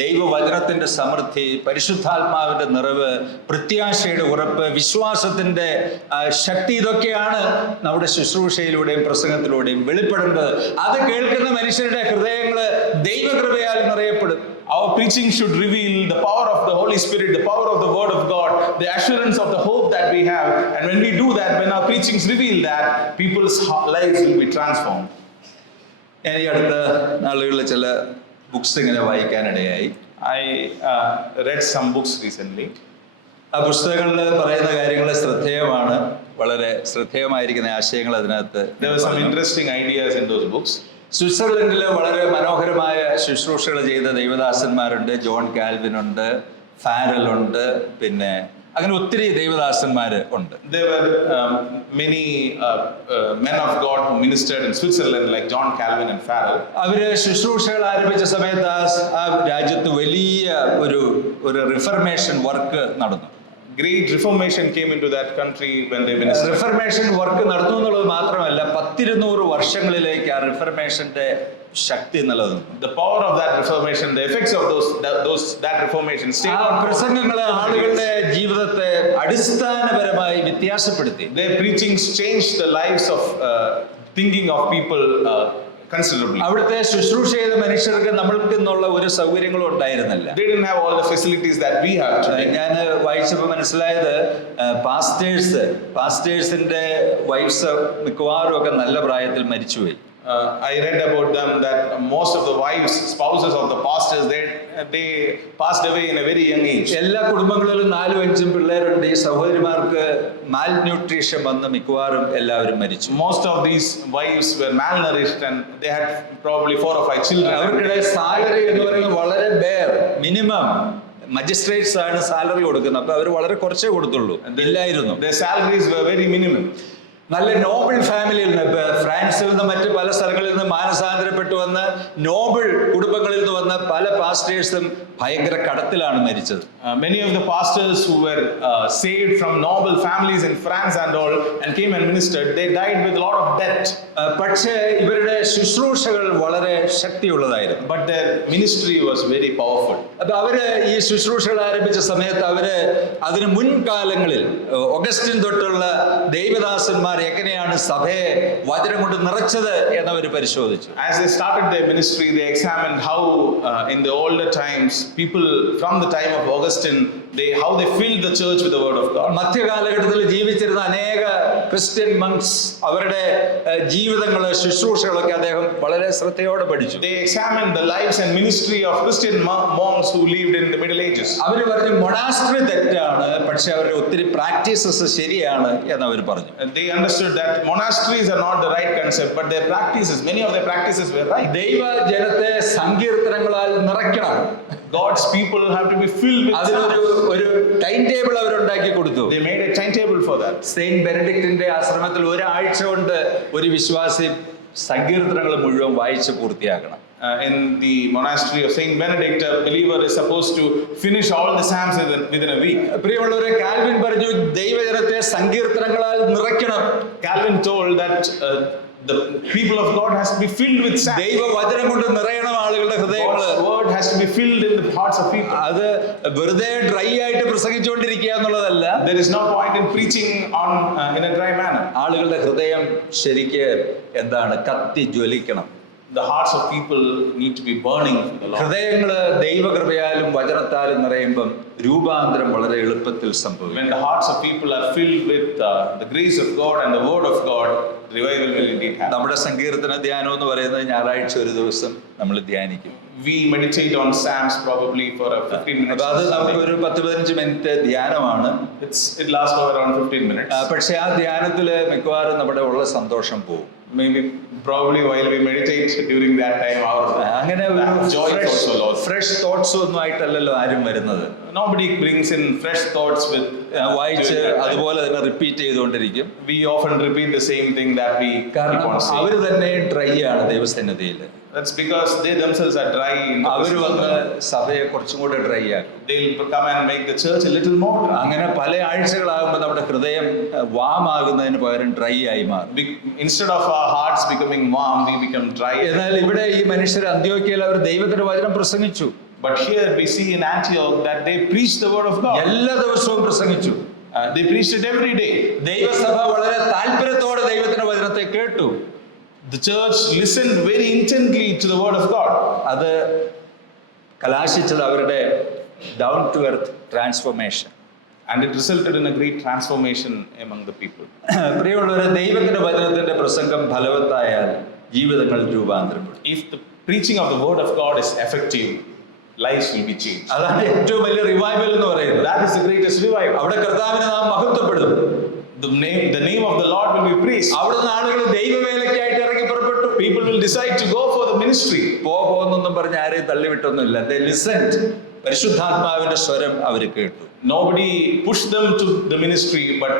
ദൈവവചനത്തിന്റെ സമൃദ്ധി, പരിശുദ്ധാത്മാവിന്റെ നിറവ്, പ്രത്യാശയുടെ ഉറപ്പ്, വിശ്വാസത്തിന്റെ ശക്തി, ഇതൊക്കെയാണ് നമ്മുടെ ശുശ്രൂഷയിലൂടെയും പ്രസംഗത്തിലൂടെയും വെളിപ്പെടുന്നത്. അത് കേൾക്കുന്ന മനുഷ്യരുടെ ഹൃദയങ്ങള് ദൈവകൃപയാൽ നിറയപ്പെടും. Our preaching should reveal the power of the Holy Spirit, the power of the word of God, the assurance of the hope that we have. And when we do that, when our preachings reveal that, people's lives will be transformed. ഞാൻ ഈ അടുത്ത നാളുകളിൽ ചില books ഇങ്ങനെ വായിക്കാനിടയായി. I read some books recently. ആ പുസ്തകങ്ങളിൽ പറയുന്ന കാര്യങ്ങൾ ശ്രദ്ധേയമാണ്, വളരെ ശ്രദ്ധേയമായിരിക്കുന്ന ആശയങ്ങൾ അതിനകത്ത്. There were some interesting ideas in those books. സ്വിറ്റ്സർലൻഡിൽ വളരെ മനോഹരമായ ശുശ്രൂഷകൾ ചെയ്ത ദൈവദാസന്മാരുണ്ട്. ജോൺ കാൽവിൻ ഉണ്ട്, ഫാരൽ ഉണ്ട്, പിന്നെ അങ്ങനെ ഒത്തിരി ദൈവദാസന്മാർ ഉണ്ട്. There were many men of God who ministered in Switzerland, like John Calvin and Farrell. അവര് ശുശ്രൂഷകൾ ആരംഭിച്ച സമയത്ത് ആ രാജ്യത്ത് വലിയ ഒരു റിഫർമേഷൻ വർക്ക് നടന്നു. Great reformation came into that country when they ministered. Reformation work നടന്നു എന്നുള്ളത് മാത്രമല്ല, 100-200 വർഷങ്ങളിലേക്ക് ആ റിഫർമേഷന്റെ ശക്തി നിലനിന്നു. The power of that reformation, the effects of that reformation stayed on. പ്രസംഗങ്ങളെ ആളുകളുടെ ജീവിതത്തെ അടിസ്ഥാനപരമായി വ്യത്യാസപ്പെടുത്തി. Their preachings changed the lives of thinking of people considerably. അവിടുത്തെ ശുശ്രൂഷ ചെയ്ത മനുഷ്യർക്ക് നമ്മൾക്ക് എന്നുള്ള ഒരു സൗകര്യങ്ങളും ഉണ്ടായിരുന്നില്ല. They didn't have all the facilities that we have today. ഞാൻ വായിച്ചപ്പോൾ മനസ്സിലായത് പാസ്റ്റേഴ്സിന്റെ വൈഫ്സ് മിക്കവാറും ഒക്കെ നല്ല പ്രായത്തിൽ മരിച്ചുപോയി. I read about them that most of the wives, spouses of the pastors, they passed away in a very young age. എല്ലാ കുടുംബങ്ങളിലും 4-5 പിള്ളേരുണ്ട്. ഈ സഹോദരിമാർക്ക് മാൽന്യൂട്രീഷൻ വന്ന് മിക്കവാറും എല്ലാവരും മരിച്ചു. Most of these wives were malnourished and they had probably 4 or 5 children. അവർക്കിടെ salary എന്ന് പറയുന്നത് വളരെ മിനിമം. മജിസ്ട്രേറ്റ്സ് ആണ് സാലറി കൊടുക്കുന്നത്. അപ്പൊ അവർ വളരെ കുറച്ചേ കൊടുത്തുള്ളൂ, ഇല്ലായിരുന്നു. Their salaries were very minimum. നല്ല നോബിൾ ഫാമിലിയിൽ നിന്ന്, ഫ്രാൻസിൽ നിന്ന് മറ്റ് പല സ്ഥലങ്ങളിൽ നിന്ന് മാനസാന്തരപ്പെട്ടു വന്ന നോബിൾ കുടുംബങ്ങളിൽ നിന്ന് വന്ന പല പാസ്റ്റേഴ്സും ഭയങ്കര കടത്തിലാണ് മരിച്ചത്. Many of the pastors who were saved from noble families in France and all and came and ministered, they died with a lot of debt. പക്ഷേ ഇവരുടെ ശുശ്രൂഷകൾ വളരെ ശക്തിയുള്ളതായിരുന്നു. But their ministry was very powerful. അപ്പൊ അവര് ഈ ശുശ്രൂഷകൾ ആരംഭിച്ച സമയത്ത് അവര് അതിന് മുൻകാലങ്ങളിൽ ഓഗസ്റ്റിൻ തൊട്ടുള്ള ദൈവദാസന്മാർ എങ്ങനെയാണ് സഭയെ വചനം കൊണ്ട് നിറച്ചത് എന്നവർ പരിശോധിച്ചു. As they started their ministry, they examined how in the older times people from the time of Augustine, how they filled the church with the word of God. മധ്യകാലഘട്ടത്തിൽ ജീവിച്ചിരുന്ന അനേക ക്രിസ്ത്യൻ മങ്സ് അവരുടെ ജീവിതങ്ങള് ശുശ്രൂഷകളൊക്കെ അദ്ദേഹം വളരെ ശ്രദ്ധയോടെ പഠിച്ചു. They examined the lives and ministry of Christian monks who lived in the Middle Ages. അവര് പറഞ്ഞു മൊണാസ്ട്രി തെറ്റാണ്, പക്ഷെ അവരുടെ ഒത്തിരി പ്രാക്ടീസസ് ശരിയാണ് എന്ന് അവർ പറഞ്ഞു. They understood that monasteries are not the right concept, but their practices, many of their practices were right. ദൈവ ജനത്തെ സങ്കീർത്തനങ്ങളാൽ നിറയ്ക്കണം. God's people have to be filled with അതിനൊരു ടൈം ടേബിൾ അവരുണ്ടാക്കി കൊടുത്തു. They made a timetable for that. Saint ബെനഡിക്റ്റിന്റെ ആശ്രമത്തിൽ ഒരാഴ്ച കൊണ്ട് ഒരു വിശ്വാസി സങ്കീർത്തനങ്ങൾ മുഴുവൻ വായിച്ച് പൂർത്തിയാക്കണം. In the monastery of Saint Benedict, a believer is supposed to finish all the psalms within a week. പ്രിയമുള്ളവരെ, കാൽവിൻ പറഞ്ഞു ദൈവജനത്തെ സങ്കീർത്തനങ്ങളാൽ നിറയ്ക്കണം. Calvin told that the people of God has to be filled with psalms. ദൈവവചനം കൊണ്ട് നിറയണം ആളുകളുടെ ഹൃദയങ്ങൾ. God's word has to be filled in the hearts of people. അത് വെറുതെ dry ആയിട്ട് പ്രസംഗിച്ചുകൊണ്ടിരിക്കുക എന്നുള്ളതല്ല. There is no point in preaching in a dry manner. ആളുകളുടെ ഹൃദയം ശരിക്ക് എന്താണ്, കത്തി ജ്വലിക്കണം. the hearts of people need to be burning for the Lord. ഹൃദയങ്ങള് ദൈവകൃപയാലും വചനത്താലും നിറയുമ്പം രൂപാന്തരം വളരെ എളുപ്പത്തിൽ സംഭവിക്കും. When the hearts of people are filled with the grace of God and the word of God, revival will indeed happen. നമ്മുടെ സങ്കീർത്തന ധ്യാനം എന്ന് പറയുന്നത് ഞായറാഴ്ച ഒരു ദിവസം നമ്മൾ ധ്യാനിക്കും. We meditate on Psalms probably for a 15 minutes. അപ്പൊ അത് നമുക്കൊരു 10-15 minute ധ്യാനമാണ്. It lasts for around 15 minutes. പക്ഷെ ആ ധ്യാനത്തില് മിക്കവാറും നമ്മുടെ ഉള്ള സന്തോഷം പോകും. Maybe probably while we meditate during that time our അങ്ങനെ joy is also lost. Fresh thoughts ഒന്നും ആയിട്ടല്ലല്ലോ ആരും വരുന്നത്. Nobody brings in fresh thoughts with വായിച്ച് അതുപോലെ തന്നെ റിപ്പീറ്റ് ചെയ്തുകൊണ്ടിരിക്കും. We often repeat the same thing that we keep കാരണം on saying. അവര് തന്നെ ഡ്രൈ ആണ് ദൈവസന്നിധിയിൽ. That's because they themselves are dry in the അവര് presence of വന്ന് God. സഭയെ കുറച്ചും കൂടെ ഡ്രൈ ആക്കും. They'll come and make the church a little more dry. അങ്ങനെ പല ആഴ്ചകളാകുമ്പോൾ നമ്മുടെ ഹൃദയം വാമാകുന്നതിന് പകരം ഡ്രൈ ആയി മാറും. Instead of our hearts becoming warm, we become dry. എന്നാൽ ഇവിടെ ഈ മനുഷ്യർ അന്ത്യോക്യയിൽ അവർ ദൈവത്തിന്റെ വചനം പ്രസംഗിച്ചു. But here we see in Antioch that they preached the word of God. എല്ലാ ദിവസവും പ്രസംഗിച്ചു. They preached it every day. ദൈവസഭ വളരെ താല്പര്യത്തോടെ ദൈവത്തിന്റെ വചനത്തെ കേട്ടു. The church listened very intently to the word of God. അത് കലാശിച്ചത് അവരുടെ down to earth transformation. And it resulted in a great transformation among the people. പ്രിയമുള്ളവരെ, ദൈവത്തിന്റെ വചനത്തിന്റെ പ്രസംഗം ഫലവത്തായാൽ ജീവിതങ്ങൾ രൂപാന്തരപ്പെടും. If the preaching of the word of God is effective, lives will be changed. അതാണ് ഏറ്റവും വലിയ റിവൈവൽ എന്ന് പറയുന്നത്. That is the greatest revival. അവിടെ കർത്താവിനെ നാം മഹത്വപ്പെടും. The name of the Lord will be praised. അവിടുന്ന് ആളുകൾ ദൈവവേലയ്ക്കായിട്ട് ഇറങ്ങി പുറപ്പെട്ടു. People will decide to go for the ministry. പോകുന്നൊന്നും പറഞ്ഞ് ആരെയും തള്ളിവിട്ടൊന്നുമില്ല. They listened. പരിശുദ്ധാത്മാവിന്റെ സ്വരം അവർ കേട്ടു. Nobody pushed them to the ministry, but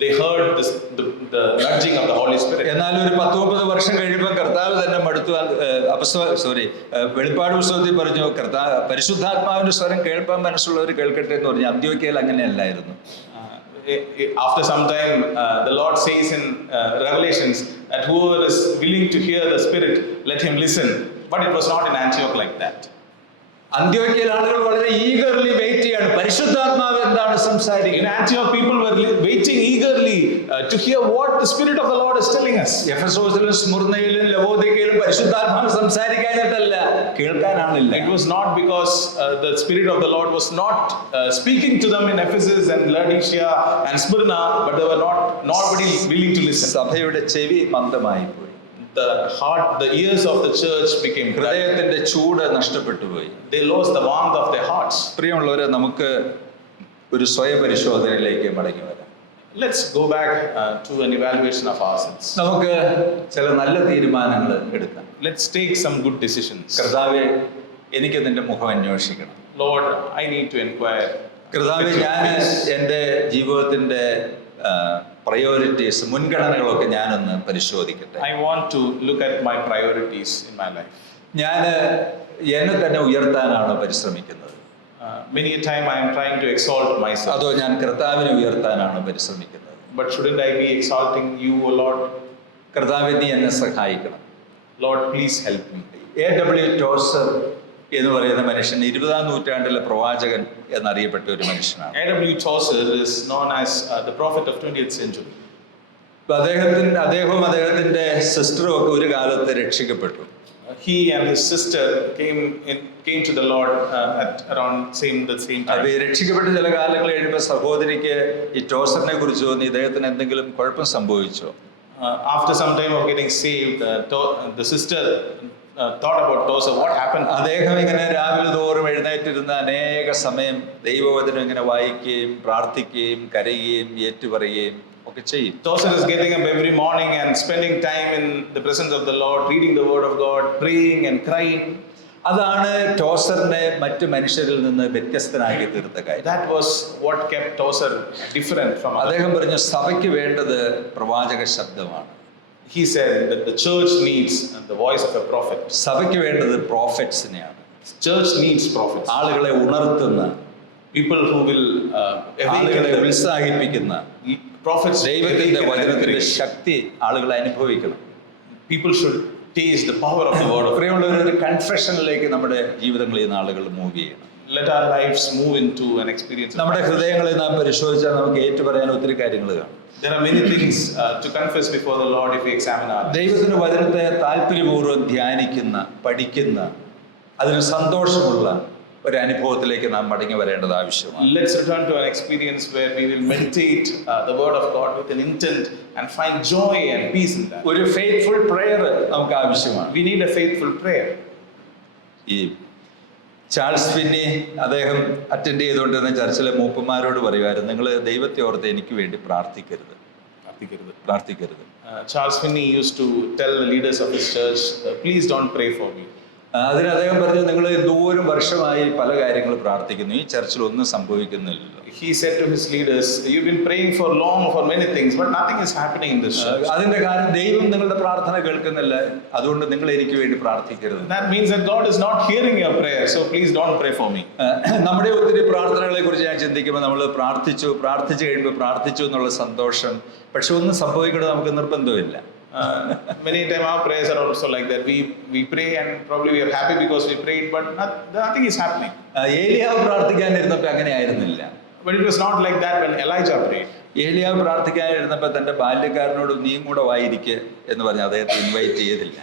they heard the nudging of the Holy Spirit. എന്നാൽ ഒരു 10-30 വർഷം കഴിയുമ്പോൾ കർത്താവ് തന്നെ മടുത്തു. വെളിപ്പാട് പുസ്തകത്തിൽ പറഞ്ഞു, പരിശുദ്ധാത്മാവിന്റെ സ്വരം കേൾപ്പാൻ മനസ്സുള്ളവർ കേൾക്കട്ടെ എന്ന് പറഞ്ഞു. അന്ത്യോക്യയിൽ അങ്ങനെയല്ലായിരുന്നു. After some time, the Lord says in Revelations that whoever is willing to hear the Spirit, let him listen. But it was not in Antioch like that. അന്ത്യോക്യയിൽ ആളുകൾ വളരെ ഈഗർലി വെയിറ്റ് ചെയ്യാണ്, പരിശുദ്ധാത്മാവ് എന്താണ് In സംസാരിക്കുന്നത്. Antioch, people were waiting eagerly to hear what the Spirit of the Lord is telling us. എഫെസോസിലും സ്മുർന്നയിലും ലവോദിക്കയിലും പരിശുദ്ധാത്മാവ് സംസാരിക്കാനായിട്ടല്ല, കേൾക്കാനാണില്ല. It was not because the Spirit of the Lord was not speaking to them in Ephesus and Laodicea and Smyrna, but they were nobody willing to listen. സഭയുടെ ചെവി മന്ദമായി പോയി. The ears of the church became dry. ഹൃദയത്തിന്റെ ചൂട് നഷ്ടപ്പെട്ടു പോയി. They lost the warmth of their hearts. പ്രിയമുള്ളവരെ, നമുക്ക് ഒരു സ്വയപരിശോധനയിലേക്ക് മടങ്ങി വരാം. Let's go back to an evaluation of ourselves. നമുക്ക് ചില നല്ല തീരുമാനങ്ങൾ എടുക്കാം. Let's take some good decisions. കർത്താവേ, എനിക്ക് നിന്റെ മുഖം അന്വേഷിക്കണം. Lord, I need to inquire. കർത്താവേ, ഞാൻ എൻ്റെ ജീവിതത്തിന്റെ പ്രയോറിറ്റീസ്, മുൻഗണനകളൊക്കെ ഞാനൊന്ന് പരിശോധിക്കട്ടെ. I want to look at my priorities in my life. ഞാൻ എന്നെ തന്നെ ഉയർത്താനാണ് പരിശ്രമിക്കുന്നത്. Many a time I am trying to exalt myself. അതോ ഞാൻ കർത്താവിനെ ഉയർത്താനാണ് പരിശ്രമിക്കുന്നത്? But shouldn't I be exalting you, O Lord? കർത്താവേ, നീ എന്നെ സഹായിക്കണം. Lord, please help me. A.W. ടോസർ എന്ന് പറയുന്ന മനുഷ്യൻ 20-ാം നൂറ്റാണ്ടിലെ പ്രവാചകൻ എന്നറിയപ്പെട്ട ഒരു മനുഷ്യനാണ്. A.W. Chaucer is known as the prophet of 20th century. അദ്ദേഹവും അദ്ദേഹത്തിന്റെ സിസ്റ്ററും ഒക്കെ ഒരു കാലത്ത് രക്ഷിക്കപ്പെട്ടു. He and his sister came to the Lord at around the same time. അപ്പൊ ഈ രക്ഷിക്കപ്പെട്ട ചില കാലങ്ങൾ കഴിയുമ്പോൾ സഹോദരിക്ക് ഈ ടോസറിനെ കുറിച്ച് തോന്നി, ഇദ്ദേഹത്തിന് എന്തെങ്കിലും കുഴപ്പം സംഭവിച്ചോ? After some time of getting saved, the sister thought about Tozer. What happened? അദ്ദേഹം ഇങ്ങനെ രാവിലെ തോറും എഴുന്നേറ്റിരുന്ന അനേക സമയം ദൈവവചനം ഇങ്ങനെ വായിക്കുകയും പ്രാർത്ഥിക്കുകയും കരയുകയും ഏറ്റുപറയുകയും ഒക്കെ ചെയ്യും. Tozer is getting up every morning and spending time in the presence of the Lord, reading the word of God, praying and crying. അതാണ് ടോസറിനെ മറ്റു മനുഷ്യരിൽ നിന്ന് വ്യത്യസ്തനാക്കി തീർത്ത കാര്യം. That was what kept Tozer different from others. അദ്ദേഹം പറഞ്ഞു, സഭയ്ക്ക് വേണ്ടത് പ്രവാചക ശബ്ദമാണ്. He said that the church needs the voice of a prophet. സഭയ്ക്ക് വേണ്ടത് പ്രോഫറ്റ്സിനെയാണ്. Church needs prophets. ആളുകളെ ഉണർത്തുന്ന, People who will ആളുകളെ ഉത്സാഹിപ്പിക്കുന്ന prophets. ദൈവത്തിന്റെ വചനത്തിന്റെ ശക്തി ആളുകളെ അനുഭവിക്കണം. People should taste the power of the word of God. പ്രിയമുള്ള ഒരു കൺഫെഷനിലേക്ക് നമ്മുടെ ജീവിതങ്ങളിൽ നിന്ന് ആളുകൾ മൂവ് ചെയ്യണം. let our lives move into an experience of നമ്മുടെ ഹൃദയങ്ങളെ നാം പരിശോധിച്ചാൽ നമുക്ക് ഏറ്റുപറയാൻ ഒത്തിരി കാര്യങ്ങൾ കാണും. There are many things to confess before the Lord if we examine our lives. ദൈവത്തിന്റെ വചനത്തെ താല്പര്യപൂർവ്വം ധ്യാനിക്കുന്ന, പഠിക്കുന്ന, അതിന് സന്തോഷമുള്ള ഒരു അനുഭവത്തിലേക്ക് നാം മടങ്ങി വരേണ്ടത് ആവശ്യമാണ്. Let's return to an experience where we will meditate the word of God with an intent and find joy and peace in that. ഒരു ഫെയ്ത്ത്ഫുൾ പ്രയർ നമുക്ക് ആവശ്യമാണ്. We need a faithful prayer. ഈ ചാൾസ് ഫിന്നി അദ്ദേഹം attend ചെയ്തുകൊണ്ടിരുന്ന ചർച്ചിലെ മൂപ്പന്മാരോട് പറയുമായിരുന്നു, നിങ്ങൾ ദൈവത്തെ ഓർത്ത് എനിക്ക് വേണ്ടി പ്രാർത്ഥിക്കരുത്. Charles Finney used to tell the leaders of his church, please don't pray for me. അതിന് അദ്ദേഹം പറഞ്ഞു, നിങ്ങൾ എന്തോരം വർഷമായി പല കാര്യങ്ങൾ പ്രാർത്ഥിക്കുന്നു, ഈ ചർച്ചിൽ ഒന്നും സംഭവിക്കുന്നില്ലല്ലോ. He said to his leaders, you've been praying for long for many things, but nothing is happening in this church. അതിന്റെ കാരണം ദൈവം നിങ്ങളുടെ പ്രാർത്ഥന കേൾക്കുന്നില്ല, അതുകൊണ്ട് നിങ്ങൾ എനിക്ക് വേണ്ടി പ്രാർത്ഥിക്കരുത്. That means that God is not hearing your prayer, so please don't pray for me. നമ്മുടെ ഒത്തിരി പ്രാർത്ഥനകളെ കുറിച്ച് ഞാൻ ചിന്തിക്കുമ്പോൾ നമ്മൾ പ്രാർത്ഥിച്ചു കഴിയുമ്പോൾ പ്രാർത്ഥിച്ചു എന്നുള്ള സന്തോഷം, പക്ഷെ ഒന്നും സംഭവിക്കണം നമുക്ക് നിർബന്ധമില്ല. Many times our prayers are also like that. We pray and probably we are happy because we prayed, but nothing is happening. ഏലിയാവ് പ്രാർത്ഥിക്കാനിരുന്നപ്പോൾ അങ്ങനെ ആയിരുന്നില്ല. But it was not like that when Elijah prayed. ഏലിയാവ് പ്രാർത്ഥിക്കാനിരുന്നപ്പോൾ തന്റെ ബാല്യക്കാരനോട് നീയും കൂടെ വായിരിക്കുക എന്ന് പറഞ്ഞ് അദ്ദേഹത്തെ ഇൻവൈറ്റ് ചെയ്തില്ല.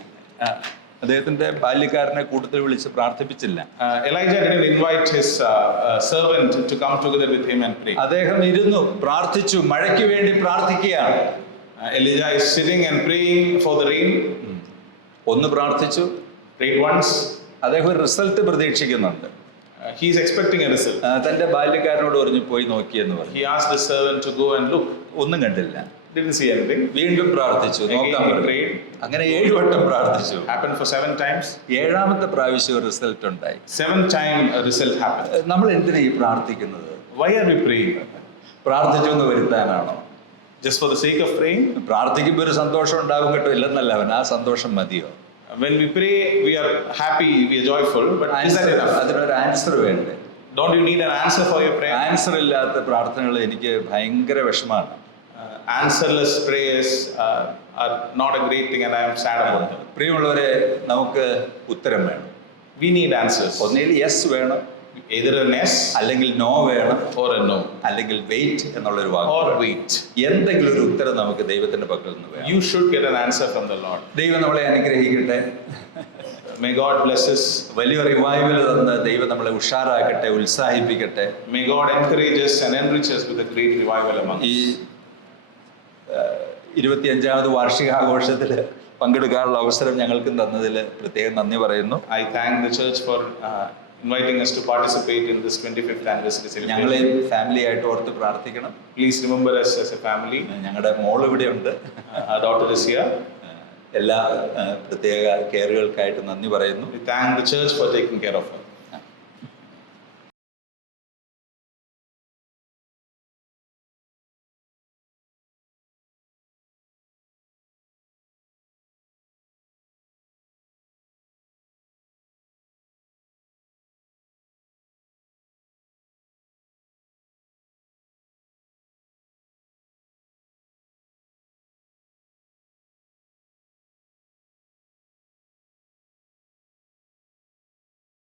അദ്ദേഹത്തിന്റെ ബാല്യക്കാരനെ കൂട്ടത്തിൽ വിളിച്ച് പ്രാർത്ഥിപ്പിച്ചില്ല. Elijah didn't invite his servant to come together with him and pray. അദ്ദേഹം ഇരുന്നു പ്രാർത്ഥിച്ചു, മഴയ്ക്ക് വേണ്ടി പ്രാർത്ഥിക്കുകയാണ്. Elijah is sitting and praying for the rain. ഒന്ന് പ്രാർത്ഥിച്ചു, prayed once. അദ്ദേഹം ഒരു റിസൾട്ട് പ്രതീക്ഷിക്കുന്നുണ്ട്. He is expecting a result. തന്റെ ബാല്യക്കാരനോട് പറഞ്ഞു പോയി നോക്കിയെന്ന് പറഞ്ഞു. He asked the servant to go and look. ഒന്നും കണ്ടില്ല. Didn't see anything. വീണ്ടും പ്രാർത്ഥിച്ചു, നോക്കാൻ പറഞ്ഞു. അങ്ങനെ 7 വട്ടം പ്രാർത്ഥിച്ചു. Happened for 7 times. 7ാമത്തെ പ്രാവശ്യം റിസൾട്ട് ഉണ്ടായി. 7th time a result happened. നമ്മൾ എന്തിനാ ഈ പ്രാർത്ഥിക്കുന്നത്? Why are we praying? പ്രാർത്ഥിച്ചു എന്ന് വരുത്താനാണോ? Just for the sake of praying? പ്രാർത്ഥിക്കുമ്പോൾ ഒരു സന്തോഷം ഉണ്ടാവും കേട്ടോ, ഇല്ലെന്നല്ല, അവൻ ആ സന്തോഷം മതിയോ? When we pray, we are happy, we are joyful, but is that enough? അതിനൊരു ആൻസർ വേണ്ടേ? Don't you need an answer for your prayer? Answer ഇല്ലാത്ത പ്രാർത്ഥനകൾ എനിക്ക് ഭയങ്കര വിഷമാണ്. Answerless prayers are not a great thing, and I am sad about that. പ്രിയമുള്ളവരെ, നമുക്ക് ഉത്തരം വേണം. We need answers. ഒന്നുകിൽ യെസ് വേണം, either an yes അല്ലെങ്കിൽ നോ വേണം, or a no, അല്ലെങ്കിൽ വെയിറ്റ് എന്നുള്ളൊരു വാക്ക്, or wait. എന്തെങ്കിലും ഒരു ഉത്തരം നമുക്ക് ദൈവത്തിന്റെ പക്കൽ നിന്ന് വേണം. You should get an answer from the Lord. ദൈവം നമ്മളെ അനുഗ്രഹിക്കട്ടെ. May God bless us. വലിയ റിവൈവൽ തന്ന് ദൈവം നമ്മളെ ഉഷാറാക്കട്ടെ, ഉത്സാഹിപ്പിക്കട്ടെ. May God encourage us and enrich us with a great revival among us. ഈ 25ാമത് വാർഷികാഘോഷത്തിൽ പങ്കെടുക്കാനുള്ള അവസരം ഞങ്ങൾക്കും തന്നതിൽ പ്രത്യേകം നന്ദി പറയുന്നു. I thank the church for inviting us to participate in this 25th anniversary celebration. ഞങ്ങളെ ഫാമിലി ആയിട്ട് ഓർത്ത് പ്രാർത്ഥിക്കണം. Please remember us as a family. ഞങ്ങളുടെ മോൾ ഇവിടെ ഉണ്ട്. Our daughter is here. എല്ലാ പ്രത്യേക കെയറുകൾക്കായിട്ട് നന്ദി പറയുന്നു. We thank the church for taking care of her.